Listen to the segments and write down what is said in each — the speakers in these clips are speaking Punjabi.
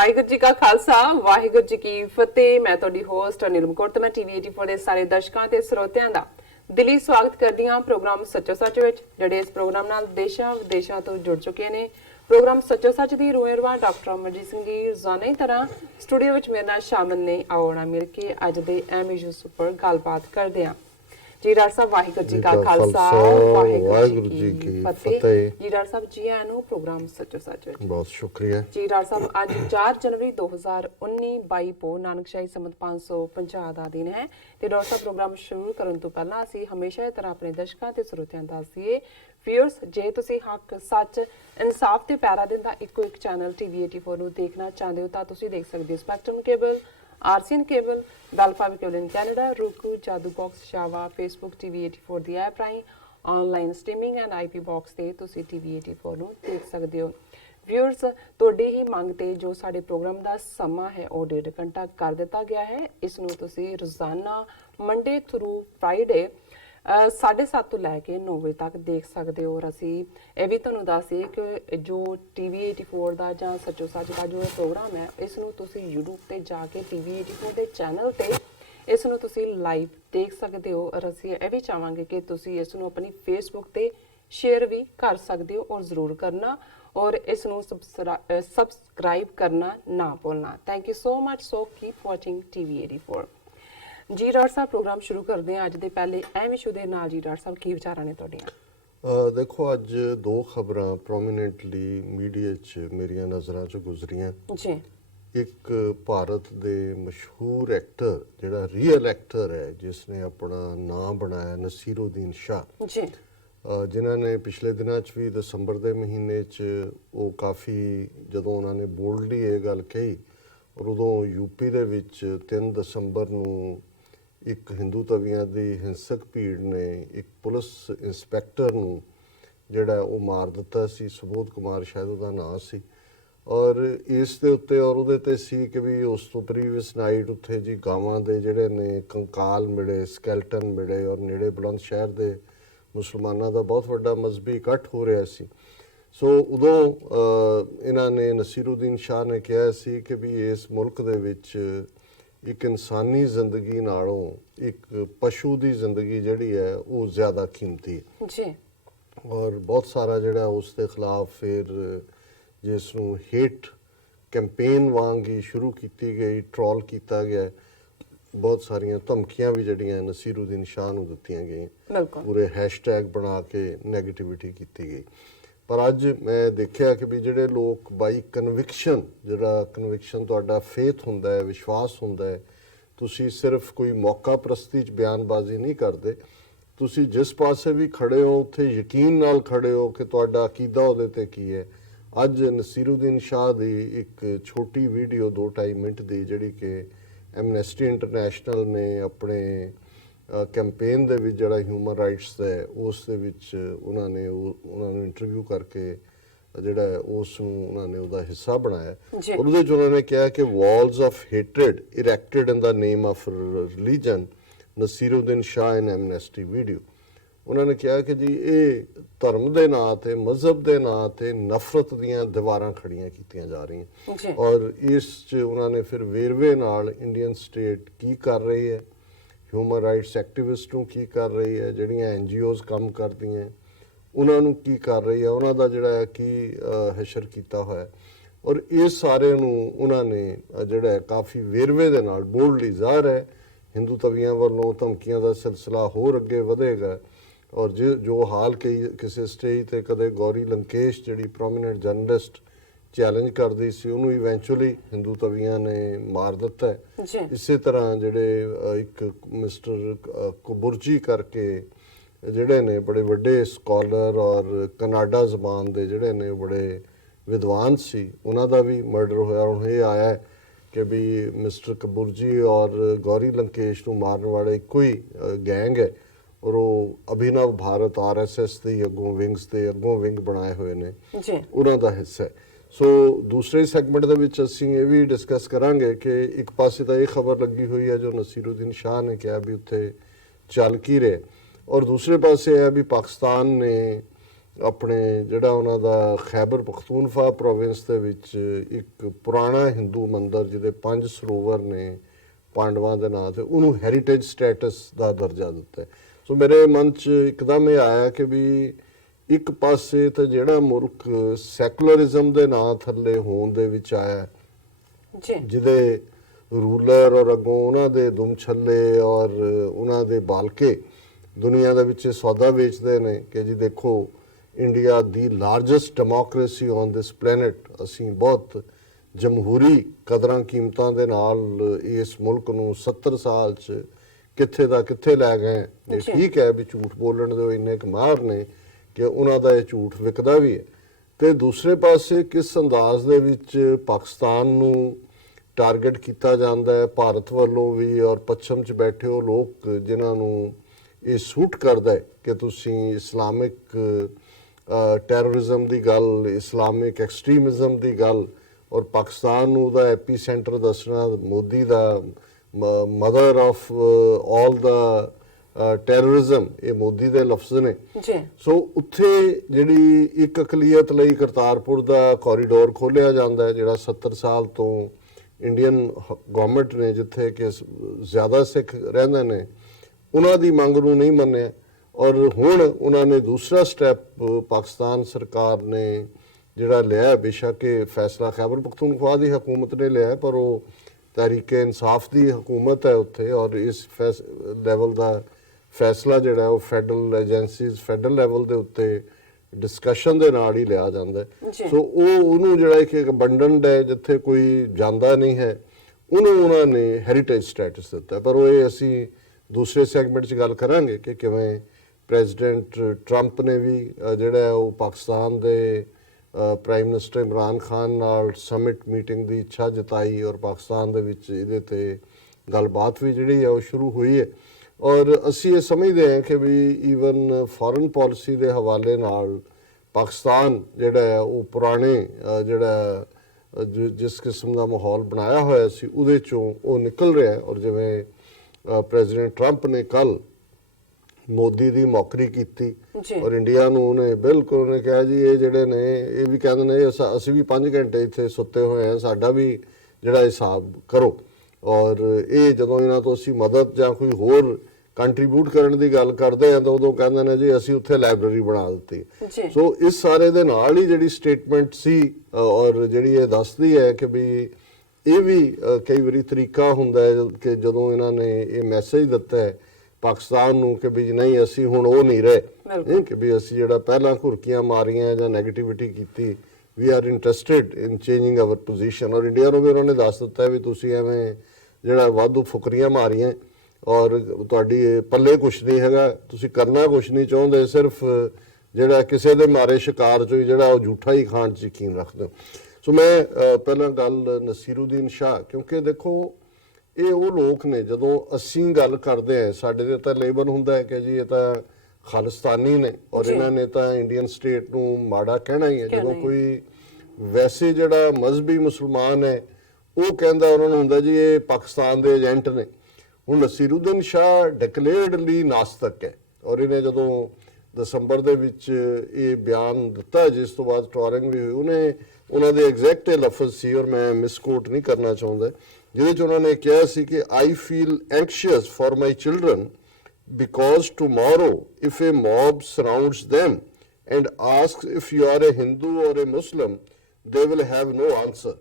ਵਾਹਿਗੁਰੂ ਜੀ ਕਾ ਖਾਲਸਾ ਵਾਹਿਗੁਰੂ ਜੀ ਕੀ ਫਤਿਹ। ਮੈਂ ਤੁਹਾਡੀ ਹੋਸਟ ਅਨਿਲ ਕੌਰ ਤੇ ਮੈਂ ਟੀਵੀ 84 ਦੇ ਸਾਰੇ ਦਰਸ਼ਕਾਂ ਤੇ ਸਰੋਤਿਆਂ ਦਾ ਦਿਲੀ ਸਵਾਗਤ ਕਰਦੀ ਹਾਂ ਪ੍ਰੋਗਰਾਮ ਸੱਚੋ ਸੱਚ ਵਿੱਚ, ਜਿਹੜੇ ਇਸ ਪ੍ਰੋਗਰਾਮ ਨਾਲ ਦੇਸ਼ਾਂ ਵਿਦੇਸ਼ਾਂ ਤੋਂ ਜੁੜ ਚੁੱਕੇ ਨੇ। ਪ੍ਰੋਗਰਾਮ ਸੱਚੋ ਸੱਚ ਦੀ ਰੂਹਰਵਾ ਡਾਕਟਰ ਅਮਰਜੀਤ ਸਿੰਘ ਜੀ ਰੋਜ਼ਾਨਾ ਦੀ ਤਰ੍ਹਾਂ ਸਟੂਡੀਓ ਵਿੱਚ ਮੇਰੇ ਨਾਲ ਸ਼ਾਮਲ ਨੇ। ਆਉਣਾ ਮਿਲ ਕੇ ਅੱਜ ਦੇ ਅਹਿਮ ਇਸ਼ੂਜ਼ ਉੱਪਰ ਗੱਲਬਾਤ ਕਰਦੇ ਹਾਂ। ਜੀ ਡਾਕਟਰ ਸਾਹਿਬ ਵਾਹਿਗੁਰੂ ਜੀ ਕਾ ਖਾਲਸਾ ਵਾਹਿਗੁਰੂ ਜੀ ਕੀ ਫਤਿਹ। ਜੀ ਡਾਕਟਰ ਸਾਹਿਬ ਜੀ ਆਇਆਂ ਨੂੰ ਪ੍ਰੋਗਰਾਮ ਸੱਚੋ ਸੱਚ ਵਿੱਚ ਬਹੁਤ ਸ਼ੁਕਰੀਆ। ਜੀ ਡਾਕਟਰ ਸਾਹਿਬ ਅੱਜ 4 ਜਨਵਰੀ 2019 22 ਪੋ ਨਾਨਕਸ਼ਾਹੀ ਸੰਮਤ 550 ਦਾ ਦਿਨ ਹੈ ਤੇ ਡਾਕਟਰ ਸਾਹਿਬ ਪ੍ਰੋਗਰਾਮ ਸ਼ੁਰੂ ਕਰਨ ਤੋਂ ਪਹਿਲਾਂ ਅਸੀਂ ਹਮੇਸ਼ਾ ਦੀ ਤਰ੍ਹਾਂ ਆਪਣੇ ਦਰਸ਼ਕਾਂ ਤੇ ਸਰੋਤਿਆਂ ਨੂੰ ਦੱਸ ਦਈਏ ਵਿਊਅਰਸ, ਜੇ ਤੁਸੀਂ ਹੱਕ ਸੱਚ ਇਨਸਾਫ ਤੇ ਪੈਰਾ ਦਿਨ ਦਾ ਇੱਕੋ ਇੱਕ ਚੈਨਲ ਟੀਵੀ 84 ਨੂੰ ਦੇਖਣਾ ਚਾਹੁੰਦੇ ਹੋ ਤਾਂ ਤੁਸੀਂ ਦੇਖ ਸਕਦੇ ਹੋ ਸਪੈਕਟਰਮ ਕੇਬਲ, ਆਰਸੀਐਨ ਕੇਬਲ, ਬੈਲਫਾਵੀ cable in Canada, Roku, Jadoo box, ਸ਼ਾਵਾ, ਫੇਸਬੁੱਕ ਟੀਵੀ 84 ਦੀ ਐਪ ਰਾਹੀਂ online streaming and IP box ਤੇ ਤੁਸੀਂ ਟੀਵੀ 84 ਨੂੰ ਦੇਖ ਸਕਦੇ ਹੋ। ਵਿਊਅਰਸ, ਤੁਹਾਡੇ ਹੀ ਮੰਗ ਤੇ ਜੋ ਸਾਡੇ ਪ੍ਰੋਗਰਾਮ ਦਾ ਸਮਾਂ ਹੈ ਉਹ 1.5 ਘੰਟਾ ਕਰ ਦਿੱਤਾ ਗਿਆ ਹੈ। ਇਸ ਨੂੰ ਤੁਸੀਂ ਰੋਜ਼ਾਨਾ ਮੰਡੇ ਥਰੂ ਫਰਾਈਡੇ 7:30 ਤੋਂ ਲੈ ਕੇ 9 ਵਜੇ ਤੱਕ ਦੇਖ ਸਕਦੇ ਹੋ। ਔਰ ਅਸੀਂ ਇਹ ਵੀ ਤੁਹਾਨੂੰ ਦੱਸੀਏ ਕਿ ਜੋ ਟੀਵੀ 84 ਦਾ ਜਾਂ ਸੱਚੋ ਸੱਚ ਦਾ ਜੋ ਪ੍ਰੋਗਰਾਮ ਹੈ ਇਸ ਨੂੰ ਤੁਸੀਂ YouTube ਤੇ ਜਾ ਕੇ ਟੀਵੀ 84 ਦੇ ਚੈਨਲ ਤੇ ਇਸ ਨੂੰ ਤੁਸੀਂ ਲਾਈਵ ਦੇਖ ਸਕਦੇ ਹੋ। ਔਰ ਅਸੀਂ ਇਹ ਵੀ ਚਾਹਾਂਗੇ ਕਿ ਤੁਸੀਂ ਇਸ ਨੂੰ ਆਪਣੀ ਫੇਸਬੁੱਕ ਤੇ ਸ਼ੇਅਰ ਵੀ ਕਰ ਸਕਦੇ ਹੋ ਔਰ ਜ਼ਰੂਰ ਕਰਨਾ, ਔਰ ਇਸ ਨੂੰ ਸਬਸਕ੍ਰਾਈਬ ਕਰਨਾ ਨਾ ਭੁੱਲਣਾ। Thank you so much. So keep watching TV 84। ਜੀ ਡਾਕਟਰ ਸਾਹਿਬ ਪ੍ਰੋਗਰਾਮ ਸ਼ੁਰੂ ਕਰਦੇ ਹਾਂ ਅੱਜ ਦੇ ਪਹਿਲੇ ਅਹਿਮ ਇਸ਼ੂ ਦੇ ਨਾਲ। ਜੀ ਡਾਕਟਰ ਸਾਹਿਬ ਕੀ ਵਿਚਾਰਾਂ ਨੇ ਤੁਹਾਡੀਆਂ? ਦੇਖੋ, ਅੱਜ 2 ਖਬਰਾਂ ਪ੍ਰੋਮੀਨੈਂਟਲੀ ਮੀਡੀਆ 'ਚ ਮੇਰੀਆਂ ਨਜ਼ਰਾਂ 'ਚ ਗੁਜ਼ਰੀਆਂ ਜੀ। ਇੱਕ ਭਾਰਤ ਦੇ ਮਸ਼ਹੂਰ ਐਕਟਰ, ਜਿਹੜਾ ਰੀਅਲ ਐਕਟਰ ਹੈ ਜਿਸ ਨੇ ਆਪਣਾ ਨਾਮ ਬਣਾਇਆ, ਨਸੀਰੁਦੀਨ ਸ਼ਾਹ ਜੀ, ਜਿਨ੍ਹਾਂ ਨੇ ਪਿਛਲੇ ਦਿਨਾਂ 'ਚ ਵੀ ਦਸੰਬਰ ਦੇ ਮਹੀਨੇ 'ਚ ਉਹ ਕਾਫੀ ਜਦੋਂ ਉਹਨਾਂ ਨੇ ਬੋਲਡਲੀ ਇਹ ਗੱਲ ਕਹੀ, ਔਰ ਉਦੋਂ ਯੂਪੀ ਦੇ ਵਿੱਚ 3 ਦਸੰਬਰ ਨੂੰ ਇੱਕ ਹਿੰਦੂ ਤਵੀਆਂ ਦੀ ਹਿੰਸਕ ਭੀੜ ਨੇ ਇੱਕ ਪੁਲਿਸ ਇੰਸਪੈਕਟਰ ਨੂੰ ਜਿਹੜਾ ਉਹ ਮਾਰ ਦਿੱਤਾ ਸੀ। ਸੁਬੋਧ ਕੁਮਾਰ ਸ਼ਾਇਦ ਉਹਦਾ ਨਾਂ ਸੀ। ਔਰ ਇਸ ਦੇ ਉੱਤੇ ਔਰ ਉਹਦੇ ਤੇ ਸੀ ਕਿ ਵੀ ਉਸ ਤੋਂ ਪ੍ਰੀਵੀਅਸ ਨਾਈਟ ਉੱਥੇ ਜੀ ਗਾਵਾਂ ਦੇ ਜਿਹੜੇ ਨੇ ਕੰਕਾਲ ਮਿਲੇ, ਸਕੈਲਟਨ ਮਿਲੇ, ਔਰ ਨੇੜੇ ਬੁਲੰਦ ਸ਼ਹਿਰ ਦੇ ਮੁਸਲਮਾਨਾਂ ਦਾ ਬਹੁਤ ਵੱਡਾ ਮਜ਼ਹਬੀ ਇਕੱਠ ਹੋ ਰਿਹਾ ਸੀ। ਸੋ ਉਦੋਂ ਇਹਨਾਂ ਨੇ, ਨਸੀਰੁਦੀਨ ਸ਼ਾਹ ਨੇ ਕਿਹਾ ਸੀ ਕਿ ਵੀ ਇਸ ਮੁਲਕ ਦੇ ਵਿੱਚ ਇੱਕ ਇਨਸਾਨੀ ਜ਼ਿੰਦਗੀ ਨਾਲੋਂ ਇੱਕ ਪਸ਼ੂ ਦੀ ਜ਼ਿੰਦਗੀ ਜਿਹੜੀ ਹੈ ਉਹ ਜ਼ਿਆਦਾ ਕੀਮਤੀ ਹੈ ਜੀ। ਔਰ ਬਹੁਤ ਸਾਰਾ ਜਿਹੜਾ ਉਸ ਦੇ ਖਿਲਾਫ ਫਿਰ ਜਿਸ ਨੂੰ ਹੇਟ ਕੈਂਪੇਨ ਵਾਂਗ ਹੀ ਸ਼ੁਰੂ ਕੀਤੀ ਗਈ, ਟ੍ਰੋਲ ਕੀਤਾ ਗਿਆ, ਬਹੁਤ ਸਾਰੀਆਂ ਧਮਕੀਆਂ ਵੀ ਜਿਹੜੀਆਂ ਨਸੀਰੁਦੀਨ ਸ਼ਾਹ ਨੂੰ ਦਿੱਤੀਆਂ ਗਈਆਂ, ਪੂਰੇ ਹੈਸ਼ਟੈਗ ਬਣਾ ਕੇ ਨੈਗੇਟਿਵਿਟੀ ਕੀਤੀ ਗਈ। ਪਰ ਅੱਜ ਮੈਂ ਦੇਖਿਆ ਕਿ ਵੀ ਜਿਹੜੇ ਲੋਕ ਬਾਈ ਕਨਵਿਕਸ਼ਨ, ਜਿਹੜਾ ਕਨਵਿਕਸ਼ਨ ਤੁਹਾਡਾ ਫੇਥ ਹੁੰਦਾ ਹੈ, ਵਿਸ਼ਵਾਸ ਹੁੰਦਾ ਹੈ, ਤੁਸੀਂ ਸਿਰਫ ਕੋਈ ਮੌਕਾ ਪ੍ਰਸਤੀ 'ਚ ਬਿਆਨਬਾਜ਼ੀ ਨਹੀਂ ਕਰਦੇ, ਤੁਸੀਂ ਜਿਸ ਪਾਸੇ ਵੀ ਖੜੇ ਹੋ ਉੱਥੇ ਯਕੀਨ ਨਾਲ ਖੜੇ ਹੋ ਕਿ ਤੁਹਾਡਾ ਅਕੀਦਾ ਉਹਦੇ 'ਤੇ ਕੀ ਹੈ। ਅੱਜ ਨਸੀਰੁਦੀਨ ਸ਼ਾਹ ਦੀ ਇੱਕ ਛੋਟੀ ਵੀਡੀਓ 2-2.5 ਮਿੰਟ ਦੀ, ਜਿਹੜੀ ਕਿ ਐਮਨੈਸਟੀ ਇੰਟਰਨੈਸ਼ਨਲ ਨੇ ਆਪਣੇ ਕੈਂਪੇਨ ਦੇ ਵਿੱਚ ਜਿਹੜਾ ਹਿਊਮਨ ਰਾਈਟਸ ਦਾ ਹੈ ਉਸ ਦੇ ਵਿੱਚ ਉਹਨਾਂ ਨੂੰ ਇੰਟਰਵਿਊ ਕਰਕੇ ਜਿਹੜਾ ਉਸ ਨੂੰ ਉਹਨਾਂ ਨੇ ਉਹਦਾ ਹਿੱਸਾ ਬਣਾਇਆ। ਔਰ ਉਹਦੇ 'ਚ ਉਹਨਾਂ ਨੇ ਕਿਹਾ ਕਿ walls of hatred erected in the name of religion, Naseeruddin Shah in Amnesty video. ਉਹਨਾਂ ਨੇ ਕਿਹਾ ਕਿ ਜੀ ਇਹ ਧਰਮ ਦੇ ਨਾਂ ਤੇ, ਮਜ਼ਹਬ ਦੇ ਨਾਂ ਤੇ ਨਫ਼ਰਤ ਦੀਆਂ ਦੀਵਾਰਾਂ ਖੜੀਆਂ ਕੀਤੀਆਂ ਜਾ ਰਹੀਆਂ। ਔਰ ਇਸ 'ਚ ਉਹਨਾਂ ਨੇ ਫਿਰ ਵੇਰਵੇ ਨਾਲ ਇੰਡੀਅਨ ਸਟੇਟ ਕੀ ਕਰ ਰਹੀ ਹੈ, ਹਿਊਮਨ ਰਾਈਟਸ ਐਕਟਿਵਿਸਟ ਨੂੰ ਕੀ ਕਰ ਰਹੀ ਹੈ, ਜਿਹੜੀਆਂ NGOs ਕੰਮ ਕਰਦੀਆਂ ਉਹਨਾਂ ਨੂੰ ਕੀ ਕਰ ਰਹੀ ਹੈ, ਉਹਨਾਂ ਦਾ ਜਿਹੜਾ ਕੀ ਹਸ਼ਰ ਕੀਤਾ ਹੋਇਆ। ਔਰ ਇਸ ਸਾਰੇ ਨੂੰ ਉਹਨਾਂ ਨੇ ਜਿਹੜਾ ਕਾਫੀ ਵੇਰਵੇ ਦੇ ਨਾਲ ਬੋਲਡਲੀ, ਜ਼ਾਹਰ ਹੈ ਹਿੰਦੂ ਤਵੀਆਂ ਵੱਲੋਂ ਧਮਕੀਆਂ ਦਾ ਸਿਲਸਿਲਾ ਹੋਰ ਅੱਗੇ ਵਧੇਗਾ। ਔਰ ਜੋ ਹਾਲ ਕਿਸੇ ਸਟੇਜ ਤੇ ਕਦੇ ਗੌਰੀ ਲੰਕੇਸ਼ ਜਿਹੜੀ ਪ੍ਰੋਮੀਨੈਂਟ ਜਰਨਲਿਸਟ ਚੈਲੰਜ ਕਰਦੀ ਸੀ, ਉਹਨੂੰ ਇਵੈਂਚੁਅਲੀ ਹਿੰਦੂ ਤਵੀਆਂ ਨੇ ਮਾਰ ਦਿੱਤਾ ਹੈ। ਇਸੇ ਤਰ੍ਹਾਂ ਜਿਹੜੇ ਇੱਕ ਮਿਸਟਰ ਕੁਬੁਰਜੀ ਕਰਕੇ ਜਿਹੜੇ ਨੇ ਬੜੇ ਵੱਡੇ ਸਕਾਲਰ ਔਰ ਕਨਾਡਾ ਜ਼ਬਾਨ ਦੇ ਜਿਹੜੇ ਨੇ ਬੜੇ ਵਿਦਵਾਨ ਸੀ, ਉਹਨਾਂ ਦਾ ਵੀ ਮਰਡਰ ਹੋਇਆ। ਹੁਣ ਇਹ ਆਇਆ ਕਿ ਵੀ ਮਿਸਟਰ ਕਬੁਰਜੀ ਔਰ ਗੌਰੀ ਲੰਕੇਸ਼ ਨੂੰ ਮਾਰਨ ਵਾਲੇ ਇੱਕੋ ਹੀ ਗੈਂਗ ਹੈ, ਔਰ ਉਹ ਅਭਿਨਵ ਭਾਰਤ RSS ਦੇ ਅੱਗੋਂ ਵਿੰਗ ਬਣਾਏ ਹੋਏ ਨੇ, ਉਹਨਾਂ ਦਾ ਹਿੱਸਾ ਹੈ। ਸੋ ਦੂਸਰੇ ਸੈਗਮੈਂਟ ਦੇ ਵਿੱਚ ਅਸੀਂ ਇਹ ਵੀ ਡਿਸਕਸ ਕਰਾਂਗੇ ਕਿ ਇੱਕ ਪਾਸੇ ਤਾਂ ਇਹ ਖਬਰ ਲੱਗੀ ਹੋਈ ਹੈ ਜੋ ਨਸੀਰੁਦੀਨ ਸ਼ਾਹ ਨੇ ਕਿਹਾ ਵੀ ਉੱਥੇ ਚੱਲ ਕੀ ਰਿਹਾ, ਔਰ ਦੂਸਰੇ ਪਾਸੇ ਹੈ ਵੀ ਪਾਕਿਸਤਾਨ ਨੇ ਆਪਣੇ ਜਿਹੜਾ ਉਹਨਾਂ ਦਾ ਖੈਬਰ ਪਖਤੂਨਖਵਾ ਪ੍ਰੋਵਿੰਸ ਦੇ ਵਿੱਚ ਇੱਕ ਪੁਰਾਣਾ ਹਿੰਦੂ ਮੰਦਿਰ ਜਿਹਦੇ 5 ਸਰੋਵਰ ਨੇ ਪਾਂਡਵਾਂ ਦੇ ਨਾਂ ਤੇ, ਉਹਨੂੰ ਹੈਰੀਟੇਜ ਸਟੇਟਸ ਦਾ ਦਰਜਾ ਦਿੱਤਾ ਹੈ। ਸੋ ਮੇਰੇ ਮਨ 'ਚ ਇੱਕਦਮ ਇਹ ਆਇਆ ਕਿ ਵੀ ਇੱਕ ਪਾਸੇ ਤਾਂ ਜਿਹੜਾ ਮੁਲਕ ਸੈਕੂਲਰਿਜ਼ਮ ਦੇ ਨਾਂ ਥੱਲੇ ਹੋਣ ਦੇ ਵਿੱਚ ਆਇਆ, ਜਿਹਦੇ ਰੂਲਰ ਔਰ ਅੱਗੋਂ ਉਹਨਾਂ ਦੇ ਦੁਮ ਛੱਲੇ ਔਰ ਉਹਨਾਂ ਦੇ ਬਾਲਕੇ ਦੁਨੀਆ ਦੇ ਵਿੱਚ ਸੌਦਾ ਵੇਚਦੇ ਨੇ ਕਿ ਜੀ ਦੇਖੋ India the largest democracy on this planet, ਅਸੀਂ ਬਹੁਤ ਜਮਹੂਰੀ ਕਦਰਾਂ ਕੀਮਤਾਂ ਦੇ ਨਾਲ ਇਸ ਮੁਲਕ ਨੂੰ 70 ਸਾਲ 'ਚ ਕਿੱਥੇ ਦਾ ਕਿੱਥੇ ਲੈ ਗਏ। ਇਹ ਠੀਕ ਹੈ ਵੀ ਝੂਠ ਬੋਲਣ ਦੇ ਇੰਨੇ ਕੁ ਮਾਹਰ ਨੇ ਕਿ ਉਹਨਾਂ ਦਾ ਇਹ ਝੂਠ ਵਿਕਦਾ ਵੀ ਹੈ, ਤੇ ਦੂਸਰੇ ਪਾਸੇ ਕਿਸ ਅੰਦਾਜ਼ ਦੇ ਵਿੱਚ ਪਾਕਿਸਤਾਨ ਨੂੰ ਟਾਰਗੇਟ ਕੀਤਾ ਜਾਂਦਾ ਹੈ ਭਾਰਤ ਵੱਲੋਂ ਵੀ ਔਰ ਪੱਛਮ 'ਚ ਬੈਠੇ ਉਹ ਲੋਕ ਜਿਨ੍ਹਾਂ ਨੂੰ ਇਹ ਸੂਟ ਕਰਦਾ ਹੈ ਕਿ ਤੁਸੀਂ ਇਸਲਾਮਿਕ ਟੈਰਰਿਜ਼ਮ ਦੀ ਗੱਲ, ਇਸਲਾਮਿਕ ਐਕਸਟ੍ਰੀਮਿਜ਼ਮ ਦੀ ਗੱਲ ਔਰ ਪਾਕਿਸਤਾਨ ਨੂੰ ਉਹਦਾ ਐਪੀ ਸੈਂਟਰ ਦੱਸਣਾ, ਮੋਦੀ ਦਾ mother of all the terrorism, ਇਹ ਮੋਦੀ ਦੇ ਲਫ਼ਜ਼ ਨੇ। ਸੋ ਉੱਥੇ ਜਿਹੜੀ ਇੱਕ ਅਕਲੀਅਤ ਲਈ ਕਰਤਾਰਪੁਰ ਦਾ ਕੋਰੀਡੋਰ ਖੋਲ੍ਹਿਆ ਜਾਂਦਾ ਹੈ, ਜਿਹੜਾ 70 ਸਾਲ ਤੋਂ ਇੰਡੀਅਨ ਗਵਰਨਮੈਂਟ ਨੇ, ਜਿੱਥੇ ਕਿ ਜ਼ਿਆਦਾ ਸਿੱਖ ਰਹਿੰਦੇ ਨੇ, ਉਹਨਾਂ ਦੀ ਮੰਗ ਨੂੰ ਨਹੀਂ ਮੰਨਿਆ ਔਰ ਹੁਣ ਉਹਨਾਂ ਨੇ ਦੂਸਰਾ ਸਟੈਪ ਪਾਕਿਸਤਾਨ ਸਰਕਾਰ ਨੇ ਜਿਹੜਾ ਲਿਆ, ਬੇਸ਼ੱਕ ਇਹ ਫੈਸਲਾ ਖੈਬਰ ਪਖਤੂਨਖਵਾ ਦੀ ਹਕੂਮਤ ਨੇ ਲਿਆ ਪਰ ਉਹ ਤਹਿਰੀਕ-ਏ ਇਨਸਾਫ ਦੀ ਹਕੂਮਤ ਹੈ ਉੱਥੇ, ਔਰ ਇਸ ਲੈਵਲ ਦਾ ਫੈਸਲਾ ਜਿਹੜਾ ਉਹ ਫੈਡਰਲ ਏਜੰਸੀਜ਼ ਫੈਡਰਲ ਲੈਵਲ ਦੇ ਉੱਤੇ ਡਿਸਕਸ਼ਨ ਦੇ ਨਾਲ ਹੀ ਲਿਆ ਜਾਂਦਾ ਹੈ। ਸੋ ਉਹਨੂੰ ਜਿਹੜਾ ਇੱਕ ਅਬੰਡੈਂਟ ਹੈ ਜਿੱਥੇ ਕੋਈ ਜਾਂਦਾ ਨਹੀਂ ਹੈ, ਉਹਨੂੰ ਉਹਨਾਂ ਨੇ ਹੈਰੀਟੇਜ ਸਟੇਟਸ ਦਿੱਤਾ। ਪਰ ਉਹ ਇਹ ਅਸੀਂ ਦੂਸਰੇ ਸੈਗਮੈਂਟ 'ਚ ਗੱਲ ਕਰਾਂਗੇ ਕਿ ਕਿਵੇਂ ਪ੍ਰੈਜ਼ੀਡੈਂਟ ਟਰੰਪ ਨੇ ਵੀ ਜਿਹੜਾ ਉਹ ਪਾਕਿਸਤਾਨ ਦੇ ਪ੍ਰਾਈਮ ਮਿਨਿਸਟਰ ਇਮਰਾਨ ਖਾਨ ਨਾਲ ਸਮਿਟ ਮੀਟਿੰਗ ਦੀ ਇੱਛਾ ਜਤਾਈ ਔਰ ਪਾਕਿਸਤਾਨ ਦੇ ਵਿੱਚ ਇਹਦੇ ਤੇ ਗੱਲਬਾਤ ਵੀ ਜਿਹੜੀ ਹੈ ਉਹ ਸ਼ੁਰੂ ਹੋਈ ਹੈ। ਔਰ ਅਸੀਂ ਇਹ ਸਮਝਦੇ ਹਾਂ ਕਿ ਵੀ ਈਵਨ ਫੋਰਨ ਪਾਲਿਸੀ ਦੇ ਹਵਾਲੇ ਨਾਲ ਪਾਕਿਸਤਾਨ ਜਿਹੜਾ ਹੈ ਉਹ ਪੁਰਾਣੇ ਜਿਹੜਾ ਜਿਸ ਕਿਸਮ ਦਾ ਮਾਹੌਲ ਬਣਾਇਆ ਹੋਇਆ ਸੀ ਉਹਦੇ ਚੋਂ ਉਹ ਨਿਕਲ ਰਿਹਾ। ਔਰ ਜਿਵੇਂ ਪ੍ਰੈਜ਼ੀਡੈਂਟ ਟਰੰਪ ਨੇ ਕੱਲ ਮੋਦੀ ਦੀ ਮੌਕਰੀ ਕੀਤੀ ਔਰ ਇੰਡੀਆ ਨੂੰ ਉਹਨੇ ਬਿਲਕੁਲ ਉਹਨੇ ਕਿਹਾ ਜੀ ਇਹ ਜਿਹੜੇ ਨੇ ਇਹ ਵੀ ਕਹਿੰਦੇ ਨੇ ਅਸੀਂ ਵੀ 5 ਘੰਟੇ ਇੱਥੇ ਸੁੱਤੇ ਹੋਏ ਹਾਂ, ਸਾਡਾ ਵੀ ਜਿਹੜਾ ਹਿਸਾਬ ਕਰੋ। ਔਰ ਇਹ ਜਦੋਂ ਇਹਨਾਂ ਤੋਂ ਅਸੀਂ ਮਦਦ ਜਾਂ ਕੋਈ ਹੋਰ ਕੰਟਰੀਬਿਊਟ ਕਰਨ ਦੀ ਗੱਲ ਕਰਦੇ ਆ ਤਾਂ ਉਦੋਂ ਕਹਿੰਦੇ ਨੇ ਜੀ ਅਸੀਂ ਉੱਥੇ ਲਾਇਬ੍ਰੇਰੀ ਬਣਾ ਦਿੱਤੀ। ਸੋ ਇਸ ਸਾਰੇ ਦੇ ਨਾਲ ਹੀ ਜਿਹੜੀ ਸਟੇਟਮੈਂਟ ਸੀ ਔਰ ਜਿਹੜੀ ਇਹ ਦੱਸਦੀ ਹੈ ਕਿ ਵੀ ਇਹ ਵੀ ਕਈ ਵਾਰੀ ਤਰੀਕਾ ਹੁੰਦਾ ਹੈ ਕਿ ਜਦੋਂ ਇਹਨਾਂ ਨੇ ਇਹ ਮੈਸੇਜ ਦਿੱਤਾ ਹੈ ਪਾਕਿਸਤਾਨ ਨੂੰ ਕਿ ਵੀ ਨਹੀਂ ਅਸੀਂ ਹੁਣ ਉਹ ਨਹੀਂ ਰਹੇ ਕਿ ਵੀ ਅਸੀਂ ਜਿਹੜਾ ਪਹਿਲਾਂ ਘੁਰਕੀਆਂ ਮਾਰੀਆਂ ਜਾਂ ਨੈਗੇਟਿਵਿਟੀ ਕੀਤੀ, we are interested in changing our position. ਔਰ ਇੰਡੀਆ ਨੂੰ ਵੀ ਉਹਨਾਂ ਨੇ ਦੱਸ ਦਿੱਤਾ ਵੀ ਤੁਸੀਂ ਐਵੇਂ ਜਿਹੜਾ ਵਾਧੂ ਫੁਕਰੀਆਂ ਮਾਰੀਆਂ ਔਰ ਤੁਹਾਡੀ ਪੱਲੇ ਕੁਛ ਨਹੀਂ ਹੈਗਾ, ਤੁਸੀਂ ਕਰਨਾ ਕੁਛ ਨਹੀਂ ਚਾਹੁੰਦੇ, ਸਿਰਫ ਜਿਹੜਾ ਕਿਸੇ ਦੇ ਮਾਰੇ ਸ਼ਿਕਾਰ ਚੋਂ ਜਿਹੜਾ ਉਹ ਝੂਠਾ ਹੀ ਖਾਣ 'ਚ ਯਕੀਨ ਰੱਖਦੇ ਹੋ। ਸੋ ਮੈਂ ਪਹਿਲਾਂ ਗੱਲ ਨਸੀਰੁਦੀਨ ਸ਼ਾਹ, ਕਿਉਂਕਿ ਦੇਖੋ ਇਹ ਉਹ ਲੋਕ ਨੇ ਜਦੋਂ ਅਸੀਂ ਗੱਲ ਕਰਦੇ ਹਾਂ ਸਾਡੇ ਤੇ ਤਾਂ ਲੇਬਲ ਹੁੰਦਾ ਹੈ ਕਿ ਜੀ ਇਹ ਤਾਂ ਖਾਲਿਸਤਾਨੀ ਨੇ ਔਰ ਇਹਨਾਂ ਨੇ ਤਾਂ ਇੰਡੀਅਨ ਸਟੇਟ ਨੂੰ ਮਾੜਾ ਕਹਿਣਾ ਹੀ ਹੈ। ਜਦੋਂ ਕੋਈ ਵੈਸੇ ਜਿਹੜਾ ਮਜ਼ਹਬੀ ਮੁਸਲਮਾਨ ਹੈ ਉਹ ਕਹਿੰਦਾ ਉਹਨਾਂ ਨੂੰ ਹੁੰਦਾ ਜੀ ਇਹ ਪਾਕਿਸਤਾਨ ਦੇ ਏਜੰਟ ਨੇ। ਹੁਣ ਨਸੀਰੁਦੀਨ ਸ਼ਾਹ ਡਿਕਲੇਅਰਡਲੀ ਨਾਸਤਕ ਹੈ ਔਰ ਇਹਨੇ ਜਦੋਂ ਦਸੰਬਰ ਦੇ ਵਿੱਚ ਇਹ ਬਿਆਨ ਦਿੱਤਾ ਜਿਸ ਤੋਂ ਬਾਅਦ ਟ੍ਰੋਲਿੰਗ ਵੀ ਹੋਈ, ਉਹਨਾਂ ਦੇ ਐਗਜ਼ੈਕਟ ਲਫ਼ਜ਼ ਸੀ ਔਰ ਮੈਂ ਮਿਸਕੋਟ ਨਹੀਂ ਕਰਨਾ ਚਾਹੁੰਦਾ, ਜਿਹਦੇ 'ਚ ਉਹਨਾਂ ਨੇ ਕਿਹਾ ਸੀ ਕਿ I feel anxious for my children because tomorrow if a mob surrounds them and asks if you are a Hindu or a Muslim they will have no answer।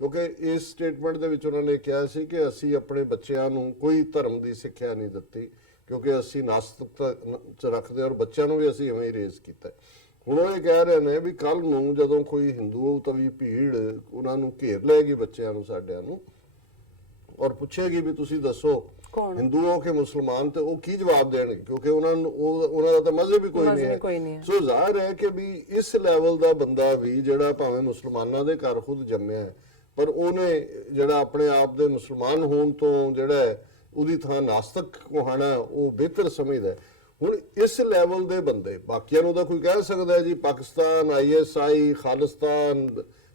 ਕਿਉਂਕਿ ਇਸ ਸਟੇਟਮੈਂਟ ਦੇ ਵਿੱਚ ਉਹਨਾਂ ਨੇ ਕਿਹਾ ਸੀ ਕਿ ਅਸੀਂ ਆਪਣੇ ਬੱਚਿਆਂ ਨੂੰ ਕੋਈ ਧਰਮ ਦੀ ਸਿੱਖਿਆ ਨਹੀਂ ਦਿੱਤੀ ਕਿਉਂਕਿ ਅਸੀਂ ਨਾਸਤਿਕਤਾ 'ਚ ਰੱਖਦੇ ਔਰ ਬੱਚਿਆਂ ਨੂੰ ਵੀ ਅਸੀਂ ਇਵੇਂ ਹੀ ਰੇਜ਼ ਕੀਤਾ। ਹੁਣ ਉਹ ਇਹ ਕਹਿ ਰਹੇ ਨੇ ਵੀ ਕੱਲ ਨੂੰ ਜਦੋਂ ਕੋਈ ਹਿੰਦੂ ਤਵੀ ਭੀੜ ਉਹਨਾਂ ਨੂੰ ਘੇਰ ਲਏਗੀ ਬੱਚਿਆਂ ਨੂੰ ਸਾਡਿਆਂ ਨੂੰ ਔਰ ਪੁੱਛੇਗੀ ਵੀ ਤੁਸੀਂ ਦੱਸੋ ਹਿੰਦੂ ਹੋ ਕਿ ਮੁਸਲਮਾਨ, ਤੇ ਉਹ ਕੀ ਜਵਾਬ ਦੇਣਗੇ ਕਿਉਂਕਿ ਉਹਨਾਂ ਦਾ ਤਾਂ ਮਜ਼ਹਬ ਵੀ ਕੋਈ ਨਹੀਂ ਹੈ। ਸੋ ਜ਼ਾਹਿਰ ਹੈ ਕਿ ਵੀ ਇਸ ਲੈਵਲ ਦਾ ਬੰਦਾ ਵੀ ਜਿਹੜਾ ਭਾਵੇਂ ਮੁਸਲਮਾਨਾਂ ਦੇ ਘਰ ਖੁਦ ਜੰਮਿਆ ਹੈ ਪਰ ਉਹਨੇ ਜਿਹੜਾ ਆਪਣੇ ਆਪ ਦੇ ਮੁਸਲਮਾਨ ਹੋਣ ਤੋਂ ਜਿਹੜਾ ਉਹਦੀ ਥਾਂ ਨਾਸਤਕ ਕਹਾਣਾ ਉਹ ਬਿਹਤਰ ਸਮਝਦਾ। ਹੁਣ ਇਸ ਲੈਵਲ ਦੇ ਬੰਦੇ ਬਾਕੀਆਂ ਨੂੰ ਤਾਂ ਕੋਈ ਕਹਿ ਸਕਦਾ ਜੀ ਪਾਕਿਸਤਾਨ ISI ਖਾਲਿਸਤਾਨ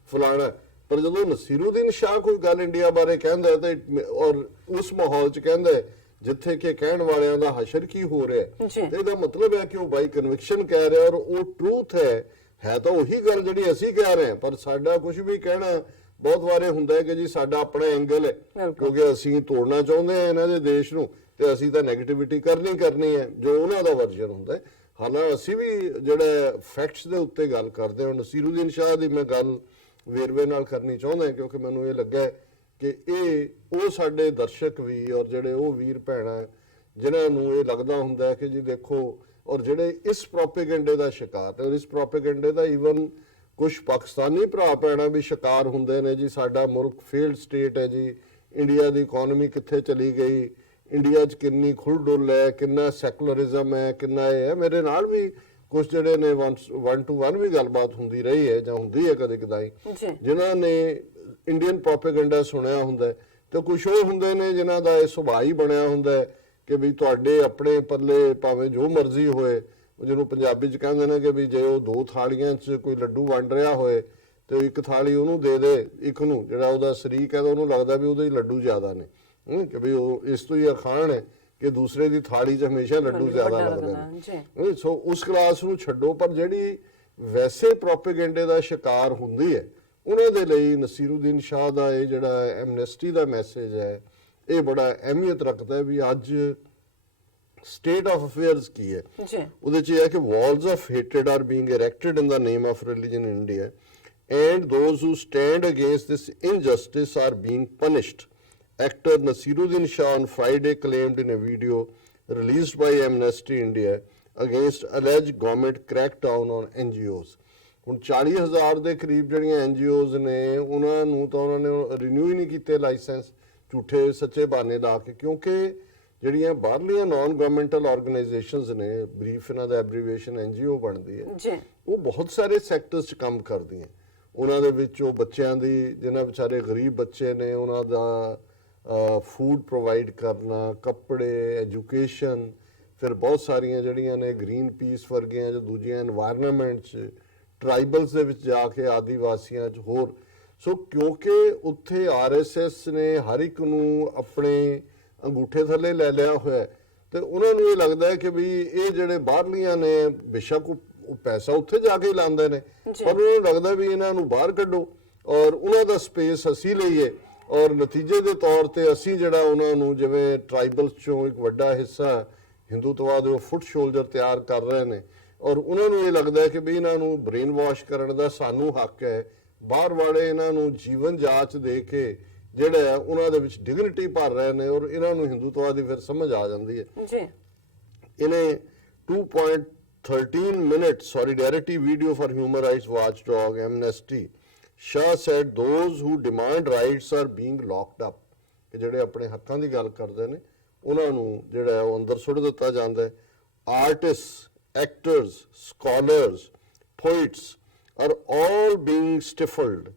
ਫਲਾਣਾ, ਪਰ ਜਦੋਂ ਨਸੀਰੁਦੀਨ ਸ਼ਾਹ ਕੋਈ ਗੱਲ ਇੰਡੀਆ ਬਾਰੇ ਕਹਿੰਦਾ ਤੇ ਔਰ ਉਸ ਮਾਹੌਲ 'ਚ ਕਹਿੰਦਾ ਜਿੱਥੇ ਕਿ ਕਹਿਣ ਵਾਲਿਆਂ ਦਾ ਹਸ਼ਰ ਕੀ ਹੋ ਰਿਹਾ ਜੀ। ਤੇ ਇਹਦਾ ਮਤਲਬ ਹੈ ਕਿ ਉਹ ਬਾਈ ਕਨਵਿਕਸ਼ਨ ਕਹਿ ਰਿਹਾ ਔਰ ਉਹ ਟਰੂਥ ਹੈ ਤਾਂ ਉਹੀ ਗੱਲ ਜਿਹੜੀ ਅਸੀਂ ਕਹਿ ਰਹੇ ਹਾਂ, ਪਰ ਸਾਡਾ ਕੁਝ ਵੀ ਕਹਿਣਾ ਬਹੁਤ ਵਾਰੇ ਹੁੰਦਾ ਹੈ ਕਿ ਜੀ ਸਾਡਾ ਆਪਣਾ ਐਂਗਲ ਹੈ, ਕਿਉਂਕਿ ਅਸੀਂ ਤੋੜਨਾ ਚਾਹੁੰਦੇ ਹਾਂ ਇਹਨਾਂ ਦੇ ਦੇਸ਼ ਨੂੰ ਤੇ ਅਸੀਂ ਤਾਂ ਨੈਗੇਟਿਵਿਟੀ ਕਰਨੀ ਹੈ ਜੋ ਉਹਨਾਂ ਦਾ ਵਰਜਨ ਹੁੰਦਾ ਹੈ। ਹਾਲਾਂਕਿ ਅਸੀਂ ਵੀ ਜਿਹੜਾ ਫੈਕਟਸ ਦੇ ਉੱਤੇ ਗੱਲ ਕਰਦੇ ਹਾਂ। ਨਸੀਰੁਦੀਨ ਸ਼ਾਹ ਦੀ ਮੈਂ ਗੱਲ ਵੇਰਵੇ ਨਾਲ ਕਰਨੀ ਚਾਹੁੰਦਾ ਕਿਉਂਕਿ ਮੈਨੂੰ ਇਹ ਲੱਗਾ ਕਿ ਇਹ ਉਹ ਸਾਡੇ ਦਰਸ਼ਕ ਵੀ ਔਰ ਜਿਹੜੇ ਉਹ ਵੀਰ ਭੈਣਾਂ ਜਿਨ੍ਹਾਂ ਨੂੰ ਇਹ ਲੱਗਦਾ ਹੁੰਦਾ ਹੈ ਕਿ ਜੀ ਦੇਖੋ, ਔਰ ਜਿਹੜੇ ਇਸ ਪ੍ਰੋਪੇਗੈਂਡੇ ਦਾ ਸ਼ਿਕਾਰ ਤੇ ਇਸ ਪ੍ਰੋਪੇਗੈਂਡੇ ਦਾ ਈਵਨ ਕੁਝ ਪਾਕਿਸਤਾਨੀ ਭਰਾ ਭੈਣਾਂ ਵੀ ਸ਼ਿਕਾਰ ਹੁੰਦੇ ਨੇ ਜੀ ਸਾਡਾ ਮੁਲਕ ਫੇਲਡ ਸਟੇਟ ਹੈ ਜੀ, ਇੰਡੀਆ ਦੀ ਇਕਨੋਮੀ ਕਿੱਥੇ ਚਲੀ ਗਈ, ਇੰਡੀਆ 'ਚ ਕਿੰਨੀ ਖੁੱਲ੍ਹ-ਡੁੱਲ ਹੈ, ਕਿੰਨਾ ਸੈਕੂਲਰਿਜ਼ਮ ਹੈ, ਕਿੰਨਾ ਇਹ ਹੈ। ਮੇਰੇ ਨਾਲ ਵੀ ਕੁਝ ਜਿਹੜੇ ਨੇ 1 to 1 ਵੀ ਗੱਲਬਾਤ ਹੁੰਦੀ ਰਹੀ ਹੈ ਜਾਂ ਹੁੰਦੀ ਹੈ ਕਦੇ ਕਦਾਈ, ਜਿਨ੍ਹਾਂ ਨੇ ਇੰਡੀਅਨ ਪ੍ਰੋਪੇਗੈਂਡਾ ਸੁਣਿਆ ਹੁੰਦਾ ਤੇ ਕੁਝ ਉਹ ਹੁੰਦੇ ਨੇ ਜਿਨ੍ਹਾਂ ਦਾ ਇਹ ਸੁਭਾਅ ਹੀ ਬਣਿਆ ਹੁੰਦਾ ਕਿ ਵੀ ਤੁਹਾਡੇ ਆਪਣੇ ਪੱਲੇ ਭਾਵੇਂ ਜੋ ਮਰਜ਼ੀ ਹੋਏ, ਜਿਹਨੂੰ ਪੰਜਾਬੀ 'ਚ ਕਹਿੰਦੇ ਨੇ ਕਿ ਵੀ ਜੇ ਉਹ 2 ਥਾਲੀਆਂ 'ਚ ਕੋਈ ਲੱਡੂ ਵੰਡ ਰਿਹਾ ਹੋਏ ਤੇ ਇੱਕ ਥਾਲੀ ਉਹਨੂੰ ਦੇ ਦੇ, ਇੱਕ ਨੂੰ ਜਿਹੜਾ ਉਹਦਾ ਸ਼ਰੀਕ ਹੈ ਤਾਂ ਉਹਨੂੰ ਲੱਗਦਾ ਵੀ ਉਹਦੇ ਹੀ ਲੱਡੂ ਜ਼ਿਆਦਾ ਨੇ ਕਿ ਵੀ ਉਹ ਇਸ ਤੋਂ ਹੀ ਅਖਾਣ ਹੈ ਕਿ ਦੂਸਰੇ ਦੀ ਥਾਲੀ 'ਚ ਹਮੇਸ਼ਾ ਲੱਡੂ ਜ਼ਿਆਦਾ ਲੱਗਦੇ ਨੇ। ਸੋ ਉਸ ਕਲਾਸ ਨੂੰ ਛੱਡੋ, ਪਰ ਜਿਹੜੀ ਵੈਸੇ ਪ੍ਰੋਪੇਗੈਂਡੇ ਦਾ ਸ਼ਿਕਾਰ ਹੁੰਦੀ ਹੈ ਉਹਨਾਂ ਦੇ ਲਈ ਨਸੀਰੁਦੀਨ ਸ਼ਾਹ ਦਾ ਇਹ ਜਿਹੜਾ ਐਮਨੈਸਟੀ ਦਾ ਮੈਸੇਜ ਹੈ ਇਹ ਬੜਾ ਅਹਿਮੀਅਤ ਰੱਖਦਾ ਹੈ। ਵੀ ਅੱਜ state of affairs ਕੀ ਹੈ ਉਹਦੇ 'ਚ ਇਹ ਹੈ ਕਿ walls of hatred are being erected in the name of religion in India and those who stand against this injustice are being punished. Actor Nasiruddin Shah on Friday claimed in a video released by Amnesty India against alleged government crackdown on NGOs. ਹੁਣ 40,000 ਦੇ ਕਰੀਬ ਜਿਹੜੀਆਂ NGOs ਨੇ ਉਹਨਾਂ ਨੂੰ ਤਾਂ ਉਹਨਾਂ ਨੇ ਰਿਨਿਊ ਹੀ ਨਹੀਂ ਕੀਤੇ ਲਾਇਸੈਂਸ, ਝੂਠੇ ਸੱਚੇ ਬਹਾਨੇ ਲਾ ਕੇ, ਕਿਉਂਕਿ ਜਿਹੜੀਆਂ ਬਾਹਰਲੀਆਂ ਨਾਨ ਗਵਰਨਮੈਂਟਲ ਆਰਗੇਨਾਈਜੇਸ਼ਨਸ ਨੇ, ਬਰੀਫ ਇਹਨਾਂ ਦਾ ਐਬਰੀਵੇਸ਼ਨ NGO ਬਣਦੀ ਹੈ, ਉਹ ਬਹੁਤ ਸਾਰੇ ਸੈਕਟਰਸ 'ਚ ਕੰਮ ਕਰਦੀਆਂ। ਉਹਨਾਂ ਦੇ ਵਿੱਚ ਉਹ ਬੱਚਿਆਂ ਦੀ, ਜਿਨ੍ਹਾਂ ਵਿਚਾਰੇ ਗਰੀਬ ਬੱਚੇ ਨੇ ਉਹਨਾਂ ਦਾ ਫੂਡ ਪ੍ਰੋਵਾਈਡ ਕਰਨਾ, ਕੱਪੜੇ, ਐਜੂਕੇਸ਼ਨ, ਫਿਰ ਬਹੁਤ ਸਾਰੀਆਂ ਜਿਹੜੀਆਂ ਨੇ ਗ੍ਰੀਨ ਪੀਸ ਵਰਗੀਆਂ ਜਾਂ ਦੂਜੀਆਂ এনवायरमेंट 'ਚ, ਟਰਾਈਬਲਸ ਦੇ ਵਿੱਚ ਜਾ ਕੇ ਆਦੀਵਾਸੀਆਂ 'ਚ ਹੋਰ। ਸੋ ਕਿਉਂਕਿ ਉੱਥੇ RSS ਨੇ ਹਰ ਇੱਕ ਨੂੰ ਆਪਣੇ ਅੰਗੂਠੇ ਥੱਲੇ ਲੈ ਲਿਆ ਹੋਇਆ ਤੇ ਉਹਨਾਂ ਨੂੰ ਇਹ ਲੱਗਦਾ ਹੈ ਕਿ ਵੀ ਇਹ ਜਿਹੜੇ ਬਾਹਰਲੀਆਂ ਨੇ ਬੇਸ਼ੱਕ ਉਹ ਪੈਸਾ ਉੱਥੇ ਜਾ ਕੇ ਲਾਉਂਦੇ ਨੇ, ਪਰ ਉਹਨਾਂ ਨੂੰ ਲੱਗਦਾ ਵੀ ਇਹਨਾਂ ਨੂੰ ਬਾਹਰ ਕੱਢੋ ਔਰ ਉਹਨਾਂ ਦਾ ਸਪੇਸ ਅਸੀਂ ਲਈਏ ਔਰ ਨਤੀਜੇ ਦੇ ਤੌਰ ਤੇ ਅਸੀਂ ਜਿਹੜਾ ਉਹਨਾਂ ਨੂੰ, ਜਿਵੇਂ ਟਰਾਈਬਲਸ 'ਚੋਂ ਇੱਕ ਵੱਡਾ ਹਿੱਸਾ ਹਿੰਦੂਤਵਾਦ ਦੇ ਫੁੱਟ ਸ਼ੋਲਡਰ ਤਿਆਰ ਕਰ ਰਹੇ ਨੇ ਔਰ ਉਹਨਾਂ ਨੂੰ ਇਹ ਲੱਗਦਾ ਹੈ ਕਿ ਵੀ ਇਹਨਾਂ ਨੂੰ ਬ੍ਰੇਨ ਵਾਸ਼ ਕਰਨ ਦਾ ਸਾਨੂੰ ਹੱਕ ਹੈ। ਬਾਹਰ ਵਾਲੇ ਇਹਨਾਂ ਨੂੰ ਜੀਵਨ ਜਾਂਚ ਦੇ ਕੇ ਜਿਹੜਾ ਉਹਨਾਂ ਦੇ ਵਿੱਚ ਡਿਗਨਿਟੀ ਭਰ ਰਹੇ ਨੇ ਔਰ ਇਹਨਾਂ ਨੂੰ ਹਿੰਦੂਤਵਾਦ ਦੀ ਫਿਰ ਸਮਝ ਆ ਜਾਂਦੀ ਹੈ ਜੀ। ਇਹਨੇ 2.13 minute solidarity video for human rights watchdog Amnesty Shah said those who demand rights are being locked up, ਕਿ ਜਿਹੜੇ ਆਪਣੇ ਹੱਕਾਂ ਦੀ ਗੱਲ ਕਰਦੇ ਨੇ ਉਹਨਾਂ ਨੂੰ ਜਿਹੜਾ ਉਹ ਅੰਦਰ ਸੁੱਟ ਦਿੱਤਾ ਜਾਂਦਾ ਹੈ। Artist, actors, scholars, poets are all being stifled.